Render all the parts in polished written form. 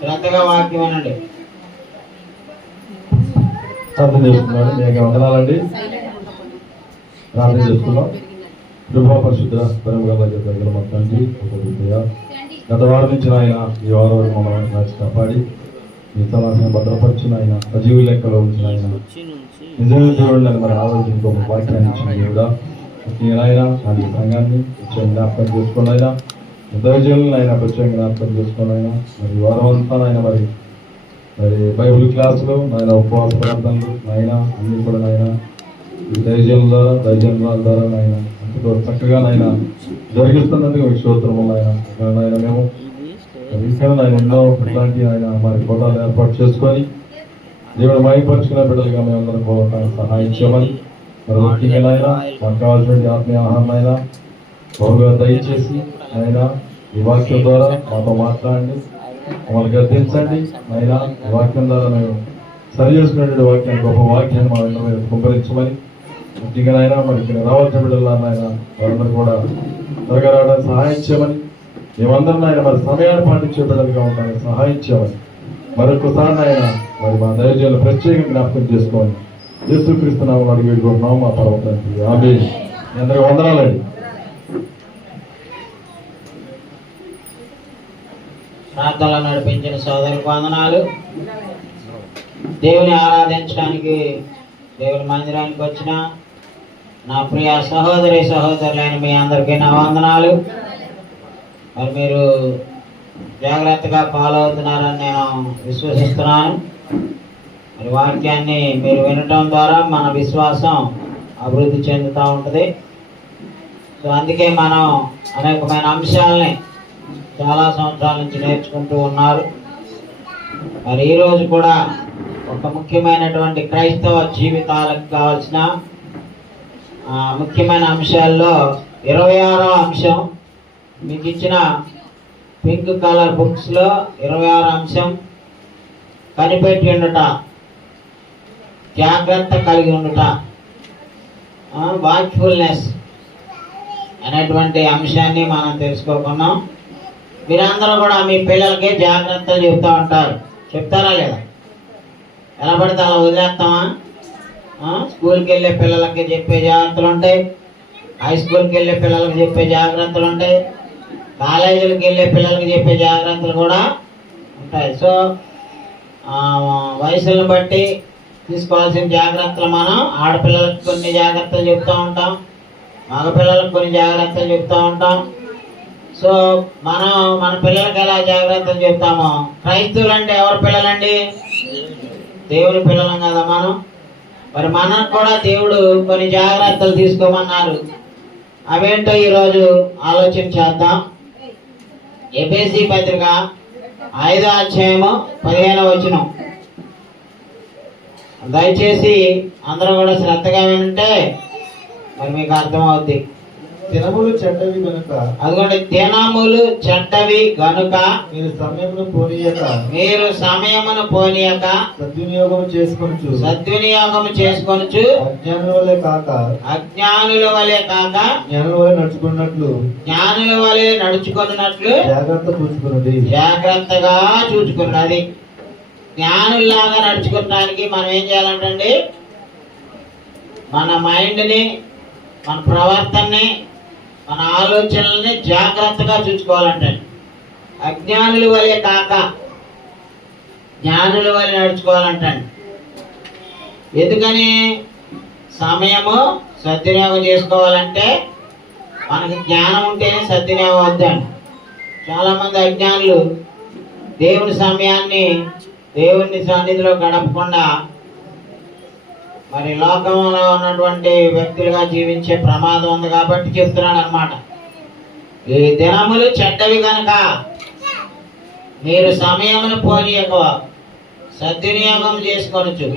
శ్రద్ధగా వాక్యం అనండి. ప్రార్థన చేసుకున్నాడు. మీకు వందనాలండి. ప్రార్థన చేసుకున్నాం. కృపా పరిశుద్ధ పరమగల మా తండ్రి గత వారం నుంచి ఆయన ఈ వారం వరకు మమ్మల్ని కాచి కాపాడి మీ సమాజం భద్రపరిచిన ఆయన సజీవు లెక్కలో ఉంచిన ఆయన నిజమైన దేవుడు అని మరి ఆలోచన ఇంకొక వాక్యాన్ని ఇచ్చిన దేవుడా ఆయన ఆయన సంఘాన్ని ప్రత్యేక జ్ఞాపకం చేసుకోండి ఆయన దైవజనులను ఆయన ప్రత్యేక జ్ఞాపకం చేసుకోండి ఆయన మరి వారం అంతా ఆయన మరి బైబిల్ క్లాసులు ఆయన ఉపవాస ప్రార్థనలు ఆయన అన్ని కూడా ఆయన ఈ దైవజనుల ద్వారా ఆయన ఎంతో చక్కగా ఆయన జరిగిస్తున్నందుకు మీకు స్తోత్రము ఆయన మేము ఇంకా ఆయన ఎన్నో ఇలాంటి ఆయన మరి గొడవలు ఏర్పాటు చేసుకొని దేవుడు మైపరుచుకునే బిడ్డలుగా మేమందరం పోవడానికి సహాయం చేయమని మరి ముఖ్యంగా ఆయన మాకు కావాల్సిన ఆత్మీయ ఆహారం అయినా బహుగా దయచేసి ఆయన ఈ వాక్యం ద్వారా మాతో మాట్లాడండి, మమ్మల్ని గర్తించండి. ఆయన ఈ వాక్యం ద్వారా మేము సరి చేసుకునేటువంటి వాక్యాన్ని గొప్ప వాక్యాన్ని మా వెంట మీరు కుంభరించమని ముఖ్యంగా ఆయన మరి ఇక్కడ రావాల్సిన బిడ్డలు ఆయన వారందరూ కూడా త్వరగా రావడానికి సహాయం చేయమని మేమందరం ఆయన మరి సమయాన్ని పాటించే బిడ్డలుగా ఉంటానికి సహాయం చేయమని మరొకసారి ఆయన మరి మా దైవజనులు ప్రత్యేకంగా జ్ఞాపకం చేసుకోమని యేసుక్రీస్తు నామములో అడిగి వేడుకుంటున్నాం మా పరమతండ్రి. ఆమేన్. మీ అందరికీ వందనాలండి. ప్రార్థనలు నడిపించిన సోదరులకు వందనాలు. దేవుని ఆరాధించడానికి దేవుని మందిరానికి వచ్చిన నా ప్రియ సహోదరులైన మీ అందరికీ నా వందనాలు. మరి మీరు జాగ్రత్తగా ఫాలో అవుతున్నారని నేను విశ్వసిస్తున్నాను. మరి వాక్యాన్ని మీరు వినటం ద్వారా మన విశ్వాసం అభివృద్ధి చెందుతూ ఉంటుంది. సో అందుకే మనం అనేకమైన అంశాలని చాలా సంవత్సరాల నుంచి నేర్చుకుంటూ ఉన్నారు. మరి ఈరోజు కూడా ఒక ముఖ్యమైనటువంటి క్రైస్తవ జీవితాలకు కావాల్సిన ముఖ్యమైన అంశాల్లో 26వ అంశం మీకు ఇచ్చిన పింక్ కలర్ బుక్స్లో 26వ అంశం కనిపెట్టి ఉండుట, జాగ్రత్త కలిగి ఉండుట, వాచ్ఫుల్నెస్ అనేటువంటి అంశాన్ని మనం తెలుసుకోకున్నాం. మీరందరూ కూడా మీ పిల్లలకి జాగ్రత్తలు చెప్తూ ఉంటారు. చెప్తారా లేదా? ఎలా పడితే అలా వదిలేస్తామా? స్కూల్కి వెళ్ళే పిల్లలకి చెప్పే జాగ్రత్తలు ఉంటాయి, హై స్కూల్కి వెళ్ళే పిల్లలకి చెప్పే జాగ్రత్తలు ఉంటాయి, కాలేజీలకు వెళ్ళే పిల్లలకి చెప్పే జాగ్రత్తలు కూడా ఉంటాయి. సో వయసులను బట్టి తీసుకోవాల్సిన జాగ్రత్తలు మనం ఆడపిల్లలకు కొన్ని జాగ్రత్తలు చెప్తూ ఉంటాం, మగపిల్లలకు కొన్ని జాగ్రత్తలు చెప్తూ ఉంటాం. సో మనం మన పిల్లలకి ఎలా జాగ్రత్తలు చెప్తామో, క్రైస్తవులు అంటే ఎవరి పిల్లలండి? దేవుని పిల్లలం కదా మనం. మరి మనకు కూడా దేవుడు కొన్ని జాగ్రత్తలు తీసుకోమన్నారు. అవేంటో ఈరోజు ఆలోచన చేద్దాం. ఎఫెసీ పత్రిక 5వ అధ్యాయము 15వ వచనం. దయచేసి అందరూ కూడా శ్రద్ధగా వింటే మరి మీకు అర్థమవుద్ది. దినములు చెడ్డవి గనుక, అదిగోండి, దినములు చెడ్డవి గనుక మీరు సమయమును పోనీయక సద్వినియోగం చేసుకొనుచు అజ్ఞానుల వలె కాక జ్ఞానుల వలె నడుచుకున్నట్లు జాగ్రత్తగా చూచుకున్నది. జ్ఞానుల్లాగా నడుచుకోవడానికి మనం ఏం చేయాలంటండి? మన మైండ్ని, మన ప్రవర్తనని, మన ఆలోచనల్ని జాగ్రత్తగా చూసుకోవాలంటే అజ్ఞానుల వలె కాక జ్ఞానుల వలె నడుచుకోవాలంటండి. ఎందుకని? సమయము సద్వినియోగం చేసుకోవాలంటే మనకి జ్ఞానం ఉంటేనే సద్వినియోగం అవుద్దండి. చాలామంది అజ్ఞానులు దేవుని సమయాన్ని దేవుని సన్నిధిలో గడపకుండా మరి లోకంలో ఉన్నటువంటి వ్యక్తులుగా జీవించే ప్రమాదం ఉంది కాబట్టి చెప్తున్నాడు అనమాట. ఈ దినములు చెడ్డవి కనుక మీరు సమయమును పోనీయక సద్వినియోగం చేసుకొనొచ్చు,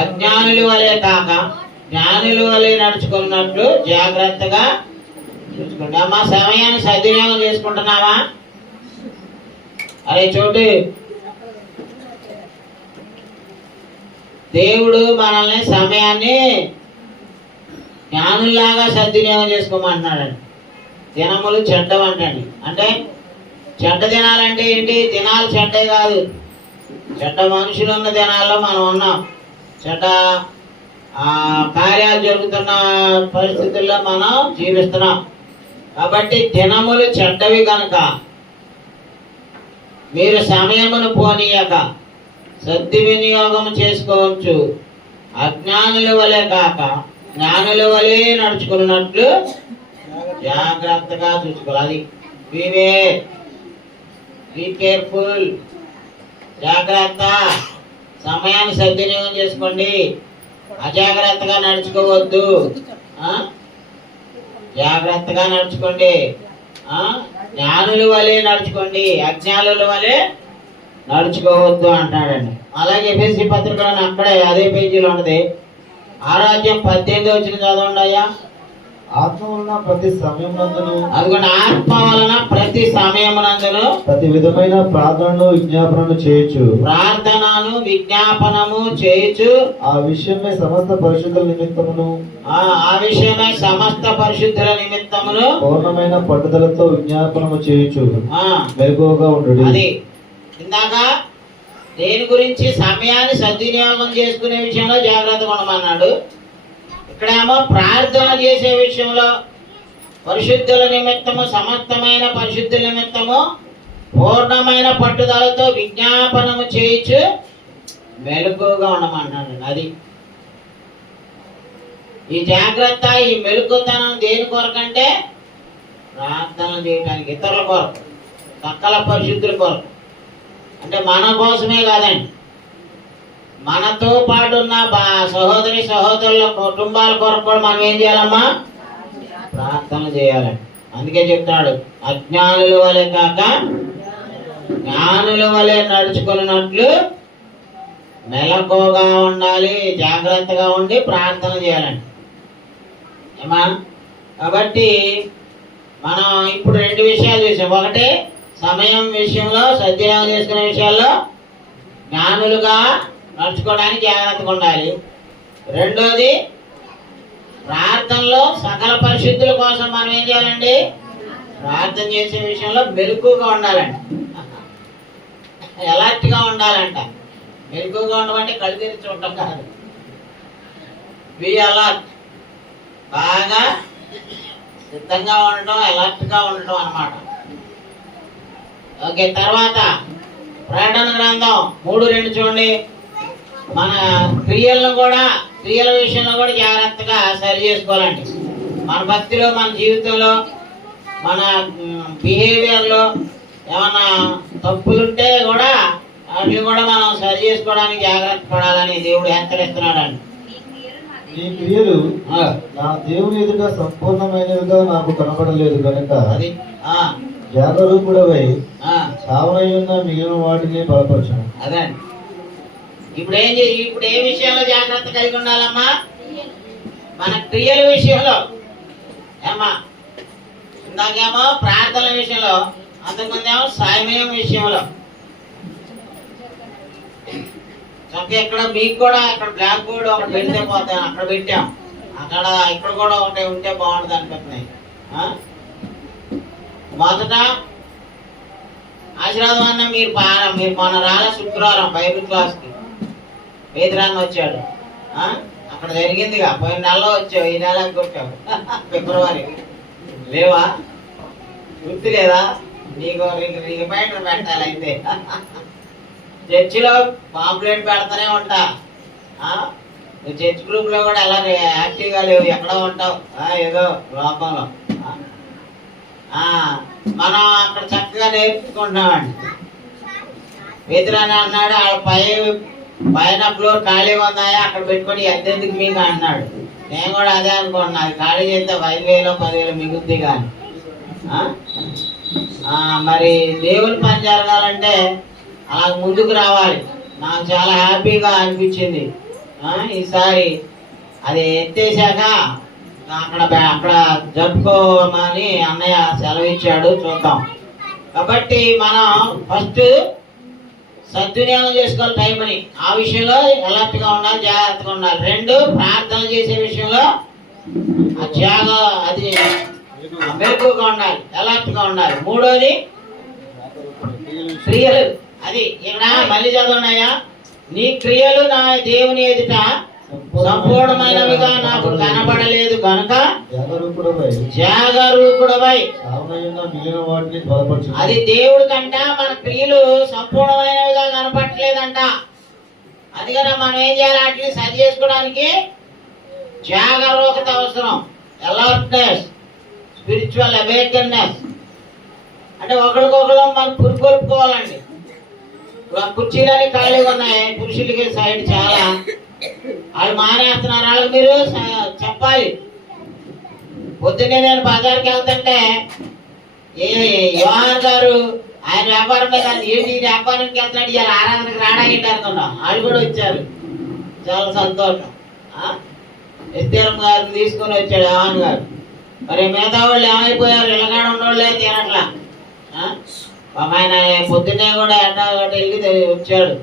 అజ్ఞానుల వలె కాక జ్ఞానుల వలె నడుచుకున్నట్లు జాగ్రత్తగా చూసుకోండి. అమ్మా, సమయాన్ని సద్వినియోగం చేసుకుంటున్నావా? అరే చోటు, దేవుడు మనల్ని సమయాన్ని జ్ఞానుల్లాగా సద్వినియోగం చేసుకోమంటున్నాడండి. దినములు చెడ్డవంటండి. అంటే చెడ్డ దినాలంటే ఏంటి? దినాలు చెడ్డే కాదు, చెడ్డ మనుషులు ఉన్న దినాల్లో మనం ఉన్నాం. చెడ్డ కార్యాలు జరుగుతున్న పరిస్థితుల్లో మనం జీవిస్తున్నాం. కాబట్టి దినములు చెడ్డవి కనుక మీరు సమయమును పోనీయక సద్వినియోగం చేసుకోవచ్చు. అజ్ఞానుల వలె కాక జ్ఞానుల వలె నడుచుకున్నట్లు జాగ్రత్తగా చూసుకోవాలి. బీ కేర్ఫుల్, జాగ్రత్త. సమయాన్ని సద్వినియోగం చేసుకోండి, అజాగ్రత్తగా నడుచుకోవద్దు. జాగ్రత్తగా నడుచుకోండి. జ్ఞానుల వలె నడుచుకోండి, అజ్ఞానుల వలె నడుచుకోవద్దు అంటాడండి. అలాగే ఎఫెసీ పత్రికలను అక్కడే అదే పేజీలో ఉన్నది. 6:18 చదవండి అయ్యా. ఆత్మ వలన ప్రతి సమయమునందును, అదిగోండి, ఆత్మ వలన ప్రతి సమయమునందును ప్రతి విధమైన ప్రార్థనను విజ్ఞాపనను చేయొచ్చు. ప్రార్థనను విజ్ఞాపనము చేయొచ్చు. ఆ విషయమై సమస్త పరిశుద్ధుల నిమిత్తమును, ఆ విషయమై సమస్త పరిశుద్ధుల నిమిత్తమును పూర్ణమైన పట్టుదలతో విజ్ఞాపనము చేయొచ్చు. మెలకువగా ఉండు. అది ఇందాక దేని గురించి? సమయాన్ని సద్వినియోగం చేసుకునే విషయంలో జాగ్రత్తగా ఉండమన్నాడు. ఇక్కడేమో ప్రార్థన చేసే విషయంలో పరిశుద్ధుల నిమిత్తము, సమస్తమైన పరిశుద్ధుల నిమిత్తము పూర్ణమైన పట్టుదలతో విజ్ఞాపనము చేయొచ్చు, మెలకువగా ఉండమన్నాడు. అది ఈ జాగ్రత్త, ఈ మెలకుతనం దేని కొరకంటే ప్రార్థన చేయడానికి, ఇతరుల కొరకు, సకల పరిశుద్ధుల కొరకు. అంటే మన కోసమే కాదండి, మనతో పాటు ఉన్న సహోదరి సహోదరుల కుటుంబాల కొరకు కూడా మనం ఏం చేయాలమ్మా? ప్రార్థన చేయాలండి. అందుకే చెప్తాడు, అజ్ఞానుల వలె కాక జ్ఞానుల వలె నడుచుకున్నట్లు మెలకువగా ఉండాలి, జాగ్రత్తగా ఉండి ప్రార్థన చేయాలండి. ఏమా? కాబట్టి మనం ఇప్పుడు 2 విషయాలు చూసాం. ఒకటి, సమయం విషయంలో సద్వినియోగం చేసుకునే విషయాల్లో జ్ఞానులుగా నడుచుకోవడానికి జాగ్రత్తగా ఉండాలి. రెండోది, ప్రార్థనలో సకల పరిశుద్ధుల కోసం మనం ఏం చేయాలండి? ప్రార్థన చేసే విషయంలో మెలకువగా ఉండాలండి, ఎలర్ట్గా ఉండాలంట. మెలకువగా ఉండమంటే కళ్ళు తెరిచి ఉండటం కాదు, బి అలర్ట్, బాగా సిద్ధంగా ఉండటం, ఎలర్ట్గా ఉండటం అన్నమాట. ఓకే, తర్వాత ప్రకటన గ్రంథం 3:2 చూడండి. మన క్రియల విషయంలో కూడా జాగ్రత్తగా సరి చేసుకోవాలండి. మన భక్తిలో, మన జీవితంలో, మన బిహేవియర్లో ఏమన్నా తప్పులుంటే కూడా వాటిని కూడా మనం సరి చేసుకోవడానికి జాగ్రత్త పడాలని దేవుడు హెచ్చరిస్తున్నాడండి. ఈ క్రియలు నా దేవుని ఎదుట సంపూర్ణమైనవిగా నాకు కనపడలేదు కనుక అది జాగరూకుడవై చావనై ఉన్న మిగిలిన వాటిని బలపరచను. అదే ఇప్పుడు ఏ విషయంలో జాగ్రత్త కలిగి ఉండాలమ్మా? మన క్రియల విషయంలో. ఏమా? ఇందాకేమో ప్రార్థన విషయంలో, అంతకుముందు ఏమో సమయం విషయంలో. ఇక్కడ మీకు కూడా అక్కడ బ్లాక్ బోర్డ్ ఒకటి పెడితే పోతాం, అక్కడ పెట్టాం. ఇక్కడ కూడా ఒకటి ఉంటే బాగుంటుంది అనిపిస్తున్నాయి. మొదట ఆశీర్వాదం అన్న మీరు మొన్న రాలే శుక్రవారం బైబిల్ క్లాస్కి వేదిరాన్ని వచ్చాడు. అక్కడ జరిగిందిగా, పోయిన నెలలో వచ్చావు, ఈ నెల కొట్టావు. ఫిబ్రవరి లేవా? గుర్తు లేదా నీకు? రిమైండర్ పెట్టాలి. అయితే చర్చిలో పాంప్లెట్ పెడతానే ఉంటా. నువ్వు చర్చ్ గ్రూప్ లో కూడా ఎలా యాక్టివ్గా లేవు, ఎక్కడో ఉంటావు ఏదో లోకంలో. మనం అక్కడ చక్కగా నేర్చుకుంటున్నామండి. వేదిరాని అన్నాడు, పైన ఫ్లోర్ ఖాళీగా ఉన్నాయా, అక్కడ పెట్టుకొని ఎంతెందుకు మీకు అన్నాడు. నేను కూడా అదే అనుకుంటున్నా, అది ఖాళీ చేస్తే 5,000 10,000 మిగులుద్ది కానీ. మరి దేవుని పని జరగాలంటే అలా ముందుకు రావాలి. నాకు చాలా హ్యాపీగా అనిపించింది. ఈసారి అది ఎత్తేసాక అక్కడ జరుపుకోమని అన్నయ్య సెలవు ఇచ్చాడు, చూద్దాం. కాబట్టి మనం ఫస్ట్ సద్వినియోగం చేసుకోవాలి టైంని. ఆ విషయంలో అలర్ట్గా ఉండాలి, జాగ్రత్తగా ఉండాలి. 2, ప్రార్థన చేసే విషయంలో మెలకువగా ఉండాలి, అలర్ట్గా ఉండాలి. 3వది క్రియలు అది ఇక్కడ మళ్ళీ చదువున్నాయా, నీ క్రియలు నా దేవుని ఎదుట సంపూర్ణమైనవిగా నాకు కనబడలేదు కనుక జాగరూకుడవై. మిగిలిన వాటిని బలపరచు. అది దేవుడి కంట మన క్రియలు సంపూర్ణమైనవిగా కనపడలేదంట. అది కదా మనం ఏం చేయాలి, వాటిని సరి చేసుకోవడానికి జాగరూకత అవసరం. Alertness, spiritual awakeness. అంటే ఒకరికొకరు మనం పురుకొల్పుకోవాలండి. కుర్చీలని ఖాళీగా ఉన్నాయి పురుషులకి సైడ్ చాలా, వాళ్ళు మానేస్తున్నారు. వాళ్ళకి మీరు చెప్పాలి. పొద్దున్నే నేను బజార్కి వెళ్తుంటే యోహాన్ గారు ఆయన వ్యాపారం మీద ఏంటి వ్యాపారానికి వెళ్తున్నాడు, ఇలా ఆరాధనకి రావడానికి అనుకున్నాం. వాళ్ళు కూడా వచ్చారు, చాలా సంతోషం. ఎస్తేరం గారిని తీసుకొని వచ్చాడు యోహాన్ గారు. మరి మిగతా వాళ్ళు ఏమైపోయారు, ఇళ్ళగాడ ఉన్నోళ్ళే తినట్లా. ఆయన పొద్దున్నే కూడా ఎండ వెళ్ళి వచ్చాడు.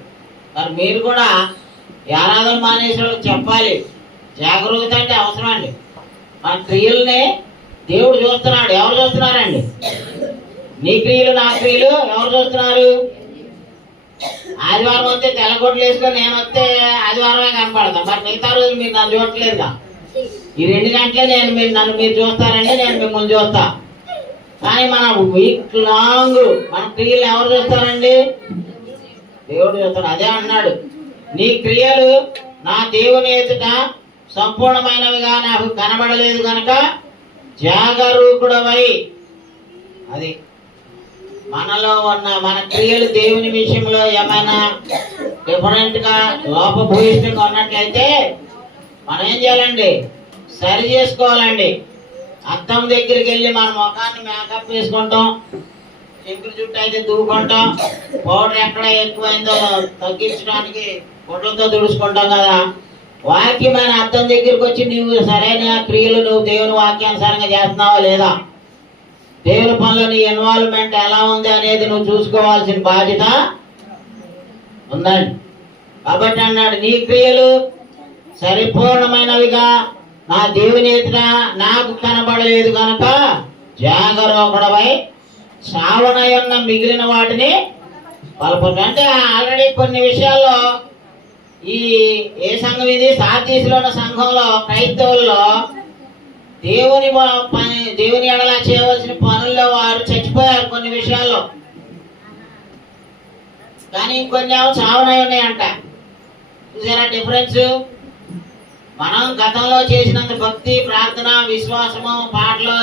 మరి మీరు కూడా ఆరాధన మానేసే వాళ్ళకి చెప్పాలి. జాగరూకత అంటే అవసరం అండి. మన క్రియల్ని దేవుడు చూస్తున్నాడు. ఎవరు చూస్తున్నారండి? నీ క్రియలు నా క్రియలు ఎవరు చూస్తున్నారు? ఆదివారం వస్తే తెల్లగొడ్లు వేసుకొని నేను వస్తే ఆదివారమే కనపడతాం. మరి మిగతా రోజులు మీరు నన్ను చూడట్లేదుగా. ఈ 2 గంటలే నన్ను మీరు చూస్తారండి, నేను మిమ్మల్ని చూస్తా. కానీ మన వీక్ లాంగ్ మన క్రియలు ఎవరు చూస్తారండి? దేవుడు చూస్తాడు. అదే అన్నాడు, నీ క్రియలు నా దేవుని ఎదుట సంపూర్ణమైనవిగా నాకు కనబడలేదు కనుక జాగరూకుడవై. అది మనలో ఉన్న మన క్రియలు దేవుని విషయంలో ఏమైనా డిఫరెంట్ గా లోపభూయిష్టంగా ఉన్నట్లయితే మనం ఏం చేయాలండి, సరి చేసుకోవాలండి. అద్దం దగ్గరికి వెళ్ళి మన ముఖాన్ని మేకప్ వేసుకుంటాం, చింకులు చుట్టూ అయితే దూకుంటాం, పౌడర్ ఎక్కడ ఎక్కువైందో తగ్గించడానికి గుడ్లతో తుడుచుకుంటాం కదా. వాక్యమైన అద్దం దగ్గరికి వచ్చి నువ్వు సరైన క్రియలు నువ్వు దేవుని వాక్యానుసారంగా చేస్తున్నావా లేదా, దేవుని పనిలో నీ ఇన్వాల్వ్మెంట్ ఎలా ఉంది అనేది నువ్వు చూసుకోవాల్సిన బాధ్యత ఉందండి. కాబట్టి అన్నాడు, నీ క్రియలు పరిపూర్ణమైనవిగా నా దేవుని ఎదుట నాకు కనబడలేదు కనుక జాగరూకుడవై శ్రావణయున్న మిగిలిన వాటిని బలపరచు. అంటే ఆల్రెడీ కొన్ని విషయాల్లో ఏ సంఘం ఇది, సార్దీసులో ఉన్న సంఘంలో క్రైస్తవుల్లో దేవుని ఎడలా చేయవలసిన పనుల్లో వారు చచ్చిపోయారు కొన్ని విషయాల్లో. కానీ కొన్ని చావనై ఉన్నాయంట. చూసారా డిఫరెన్స్? మనం గతంలో చేసినంత భక్తి, ప్రార్థన, విశ్వాసము, పాటలు,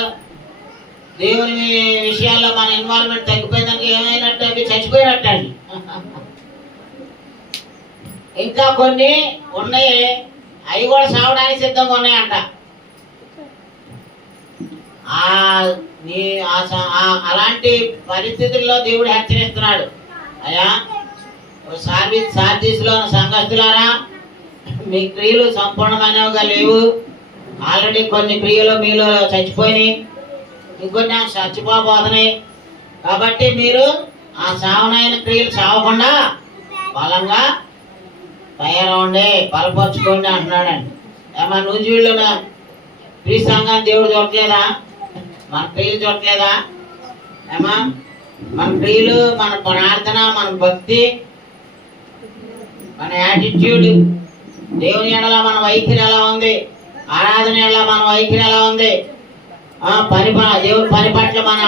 దేవుని విషయాల్లో మన ఇన్వాల్వ్మెంట్ తగ్గిపోయిందానికి ఏమైనట్టు అవి చచ్చిపోయినట్టండి. ఇంకా కొన్ని ఉన్నాయి, అవి కూడా సావడానికి సిద్ధంగా ఉన్నాయంట. అలాంటి పరిస్థితుల్లో దేవుడు హెచ్చరిస్తున్నాడు. అయ్యా సార్దీసులో సంఘస్థులారా, మీ క్రియలు సంపూర్ణమైనవిగా లేవు. ఆల్రెడీ కొన్ని క్రియలు మీలో చచ్చిపోయినాయి, ఇంకొన్ని చచ్చిపోబోతున్నాయి. కాబట్టి మీరు ఆ సావనైన క్రియలు చావకుండా బలంగా తయారవండి, బలపరుచుకోండి అంటున్నాడండి. ఏమన్నా నూజివీడులో ప్రీ సంఘాన్ని దేవుడు చూడట్లేదా? మన క్రియలు చూడట్లేదా? ఏమా మన క్రియలు, మన ప్రార్థన, మన భక్తి, మన యాటిట్యూడ్, దేవుని ఎడల మన వైఖరి ఎలా ఉంది, ఆరాధన ఎడల మన వైఖరి ఎలా ఉంది, దేవుని పని పట్ల మన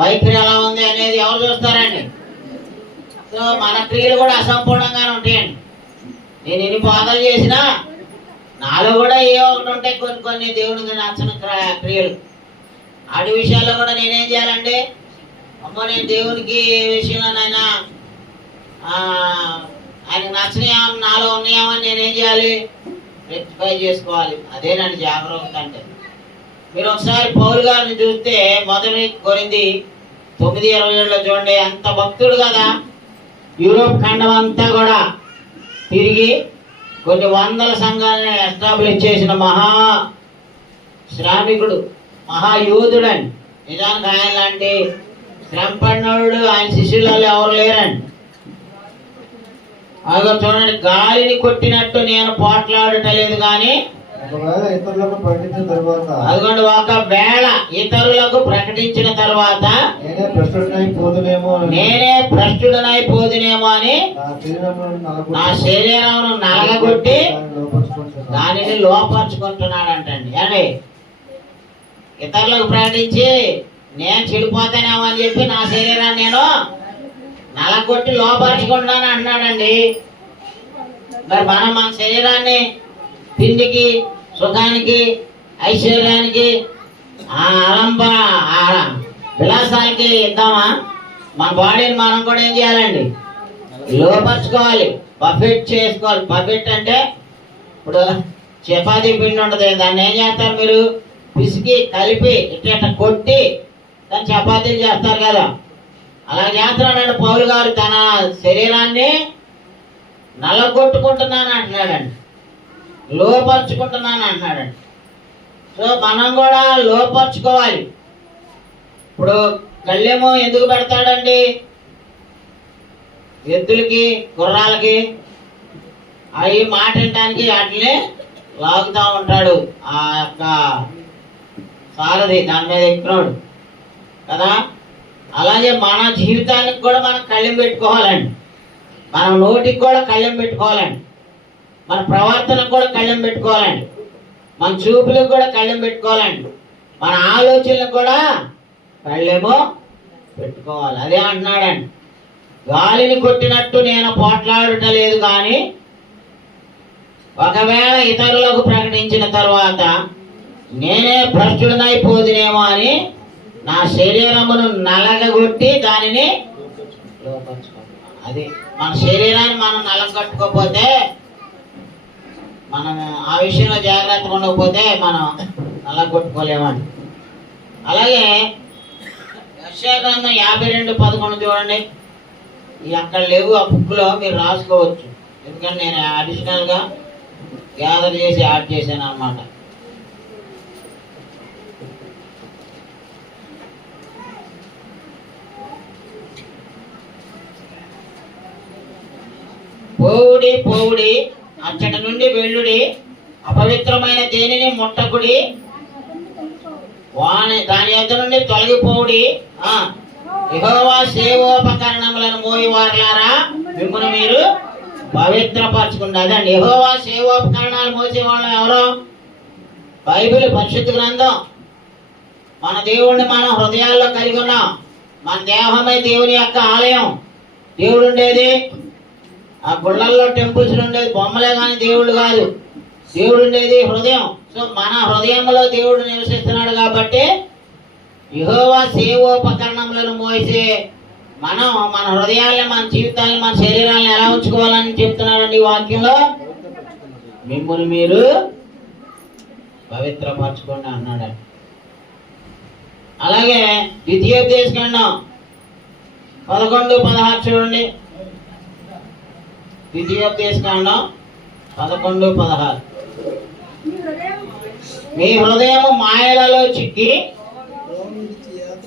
వైఖరి ఎలా ఉంది అనేది ఎవరు చూస్తారండి? సో మన క్రియలు కూడా అసంపూర్ణంగానే ఉంటాయండి. నేను ఎన్ని బోధలు చేసినా నాలో కూడా ఏ ఒకటి ఉంటాయి కొన్ని దేవునికి నచ్చని క్రియలు. ఆడి విషయాల్లో కూడా నేనేం చేయాలండి, అమ్మో నేను దేవునికి విషయంలోనైనా ఆయనకు నచ్చనియామని నాలో ఉన్నాయామని నేనేం చేయాలి, రెక్టిఫై చేసుకోవాలి. అదేనండి జాగరూకత అంటే. మీరు ఒకసారి పౌలు గారిని చూస్తే 1 కొరింథీ 9:27 చూడండి. అంత భక్తుడు కదా, యూరోప్ ఖండం అంతా కూడా తిరిగి కొన్ని వందల సంఘాలని ఎస్టాబ్లిష్ చేసిన మహా శ్రామికుడు, మహాయోధుడండి. నిజానికి ఆయన లాంటి శ్రమపడినోడు ఆయన శిష్యులలో ఎవరు లేరండి. అదో చూడండి, గాలిని కొట్టినట్టు నేను పోట్లాడటలేదు కానీ ఒకవేళ ఇతరులకు ప్రకటించిన తర్వాత అదిగోండి, ఒకవేళ ఇతరులకు ప్రకటించిన తర్వాత నేనే భ్రష్టుడైపోదునేమో అని నా శరీరమును నలగగొట్టి దానిని లోపరుచుకుంటున్నాడంటండి. అండి, ఇతరులకు ప్రకటించి నేను చెడిపోతానేమో అని చెప్పి నా శరీరాన్ని నేను నలగొట్టి లోపరుచుకుంటాను అంటున్నాడండి. మరి మనం మన శరీరాన్ని తిండికి, సుఖానికి, ఐశ్వర్యానికి, విలాసాలకి ఇద్దామా? మన బాడీని మనం కూడా ఏం చేయాలండి? లోపరుచుకోవాలి, పర్ఫెక్ట్ చేసుకోవాలి. పర్ఫెక్ట్ అంటే ఇప్పుడు చపాతీ పిండి ఉంటుంది, దాన్ని ఏం చేస్తారు మీరు? పిసికి కలిపి ఇట్లా కొట్టి దాన్ని చపాతీలు చేస్తారు కదా. అలా చేస్తున్నాడండి పౌలు గారు. తన శరీరాన్ని నలగొట్టుకుంటున్నాను అంటున్నాడండి, లోపరుచుకుంటున్నాను అంటున్నాడండి. సో మనం కూడా లోపరుచుకోవాలి. ఇప్పుడు కళ్ళేమో ఎందుకు పెడతాడండి? ఎద్దులకి, గుర్రాలకి అవి మాట వినడానికి వాటిని లాగుతూ ఉంటాడు ఆ యొక్క సారథి, దాని మీద ఎక్కినాడు కదా. అలాగే మన జీవితానికి కూడా మనం కళ్ళెం పెట్టుకోవాలండి. మన నోటికి కూడా కళ్ళెం పెట్టుకోవాలండి. మన ప్రవర్తనకు కూడా కళ్ళెం పెట్టుకోవాలండి. మన చూపులకు కూడా కళ్ళెం పెట్టుకోవాలండి. మన ఆలోచనలకు కూడా కళ్ళెమో పెట్టుకోవాలి. అదే అంటున్నాడండి, గాలిని కొట్టినట్టు నేను పోట్లాడుట లేదు, కానీ ఒకవేళ ఇతరులకు ప్రకటించిన తర్వాత నేనే భ్రష్టుడనైపోదునేమో అని నా శరీరమును నలగగొట్టి దానిని లోపరుచుకుంటున్నాను. అది మన శరీరాన్ని మనం నలగొట్టుకోకపోతే, మనం ఆ విషయంలో జాగ్రత్తగా ఉండకపోతే మనం నలగొట్టుకోలేమండి. అలాగే యెషయా గ్రంథం 52:11 చూడండి. ఇవి అక్కడ లేవు, ఆ బుక్లో మీరు రాసుకోవచ్చు. ఎందుకంటే నేను అడిషనల్గా గ్యాదర్ చేసి యాడ్ చేశాను అన్నమాట. పోవుడి అచ్చటి నుండి వెళ్ళుడి, అపవిత్రమైన దేనిని ముట్టకుడి, దాని యొద్ద నుండి తొలగిపోవుడి. యెహోవా సేవోపకరణములను మోయవారులారా మిమ్మల్ని మీరు పవిత్రపరచుకుంది. అదండి, యెహోవా సేవోపకరణాలు మోసేవాళ్ళు ఎవరో? బైబిల్, పరిశుద్ధ గ్రంథం. మన దేవుణ్ణి మన హృదయాల్లో కలిగి ఉన్నాం. మన దేహమే దేవుని యొక్క ఆలయం. దేవుడు ఉండేది ఆ గుళ్ళల్లో, టెంపుల్స్ ఉండేది బొమ్మలే కానీ దేవుడు కాదు. దేవుడు ఉండేది హృదయం. సో మన హృదయంలో దేవుడు నివసిస్తున్నాడు కాబట్టి యెహోవా సేవోపకరణములను మోసే మనం మన హృదయాల్ని, మన జీవితాన్ని, మన శరీరాలను ఎలా ఉంచుకోవాలని చెప్తున్నాడండి ఈ వాక్యంలో. మిమ్మల్ని మీరు పవిత్రపరచుకోండి అన్నాడు. అలాగే ద్వితీయోపదేశకాండం 11:16 చూడండి. ద్వితీయోపదేశకాండం 11:16. మీ హృదయము మాయలలో చిక్కి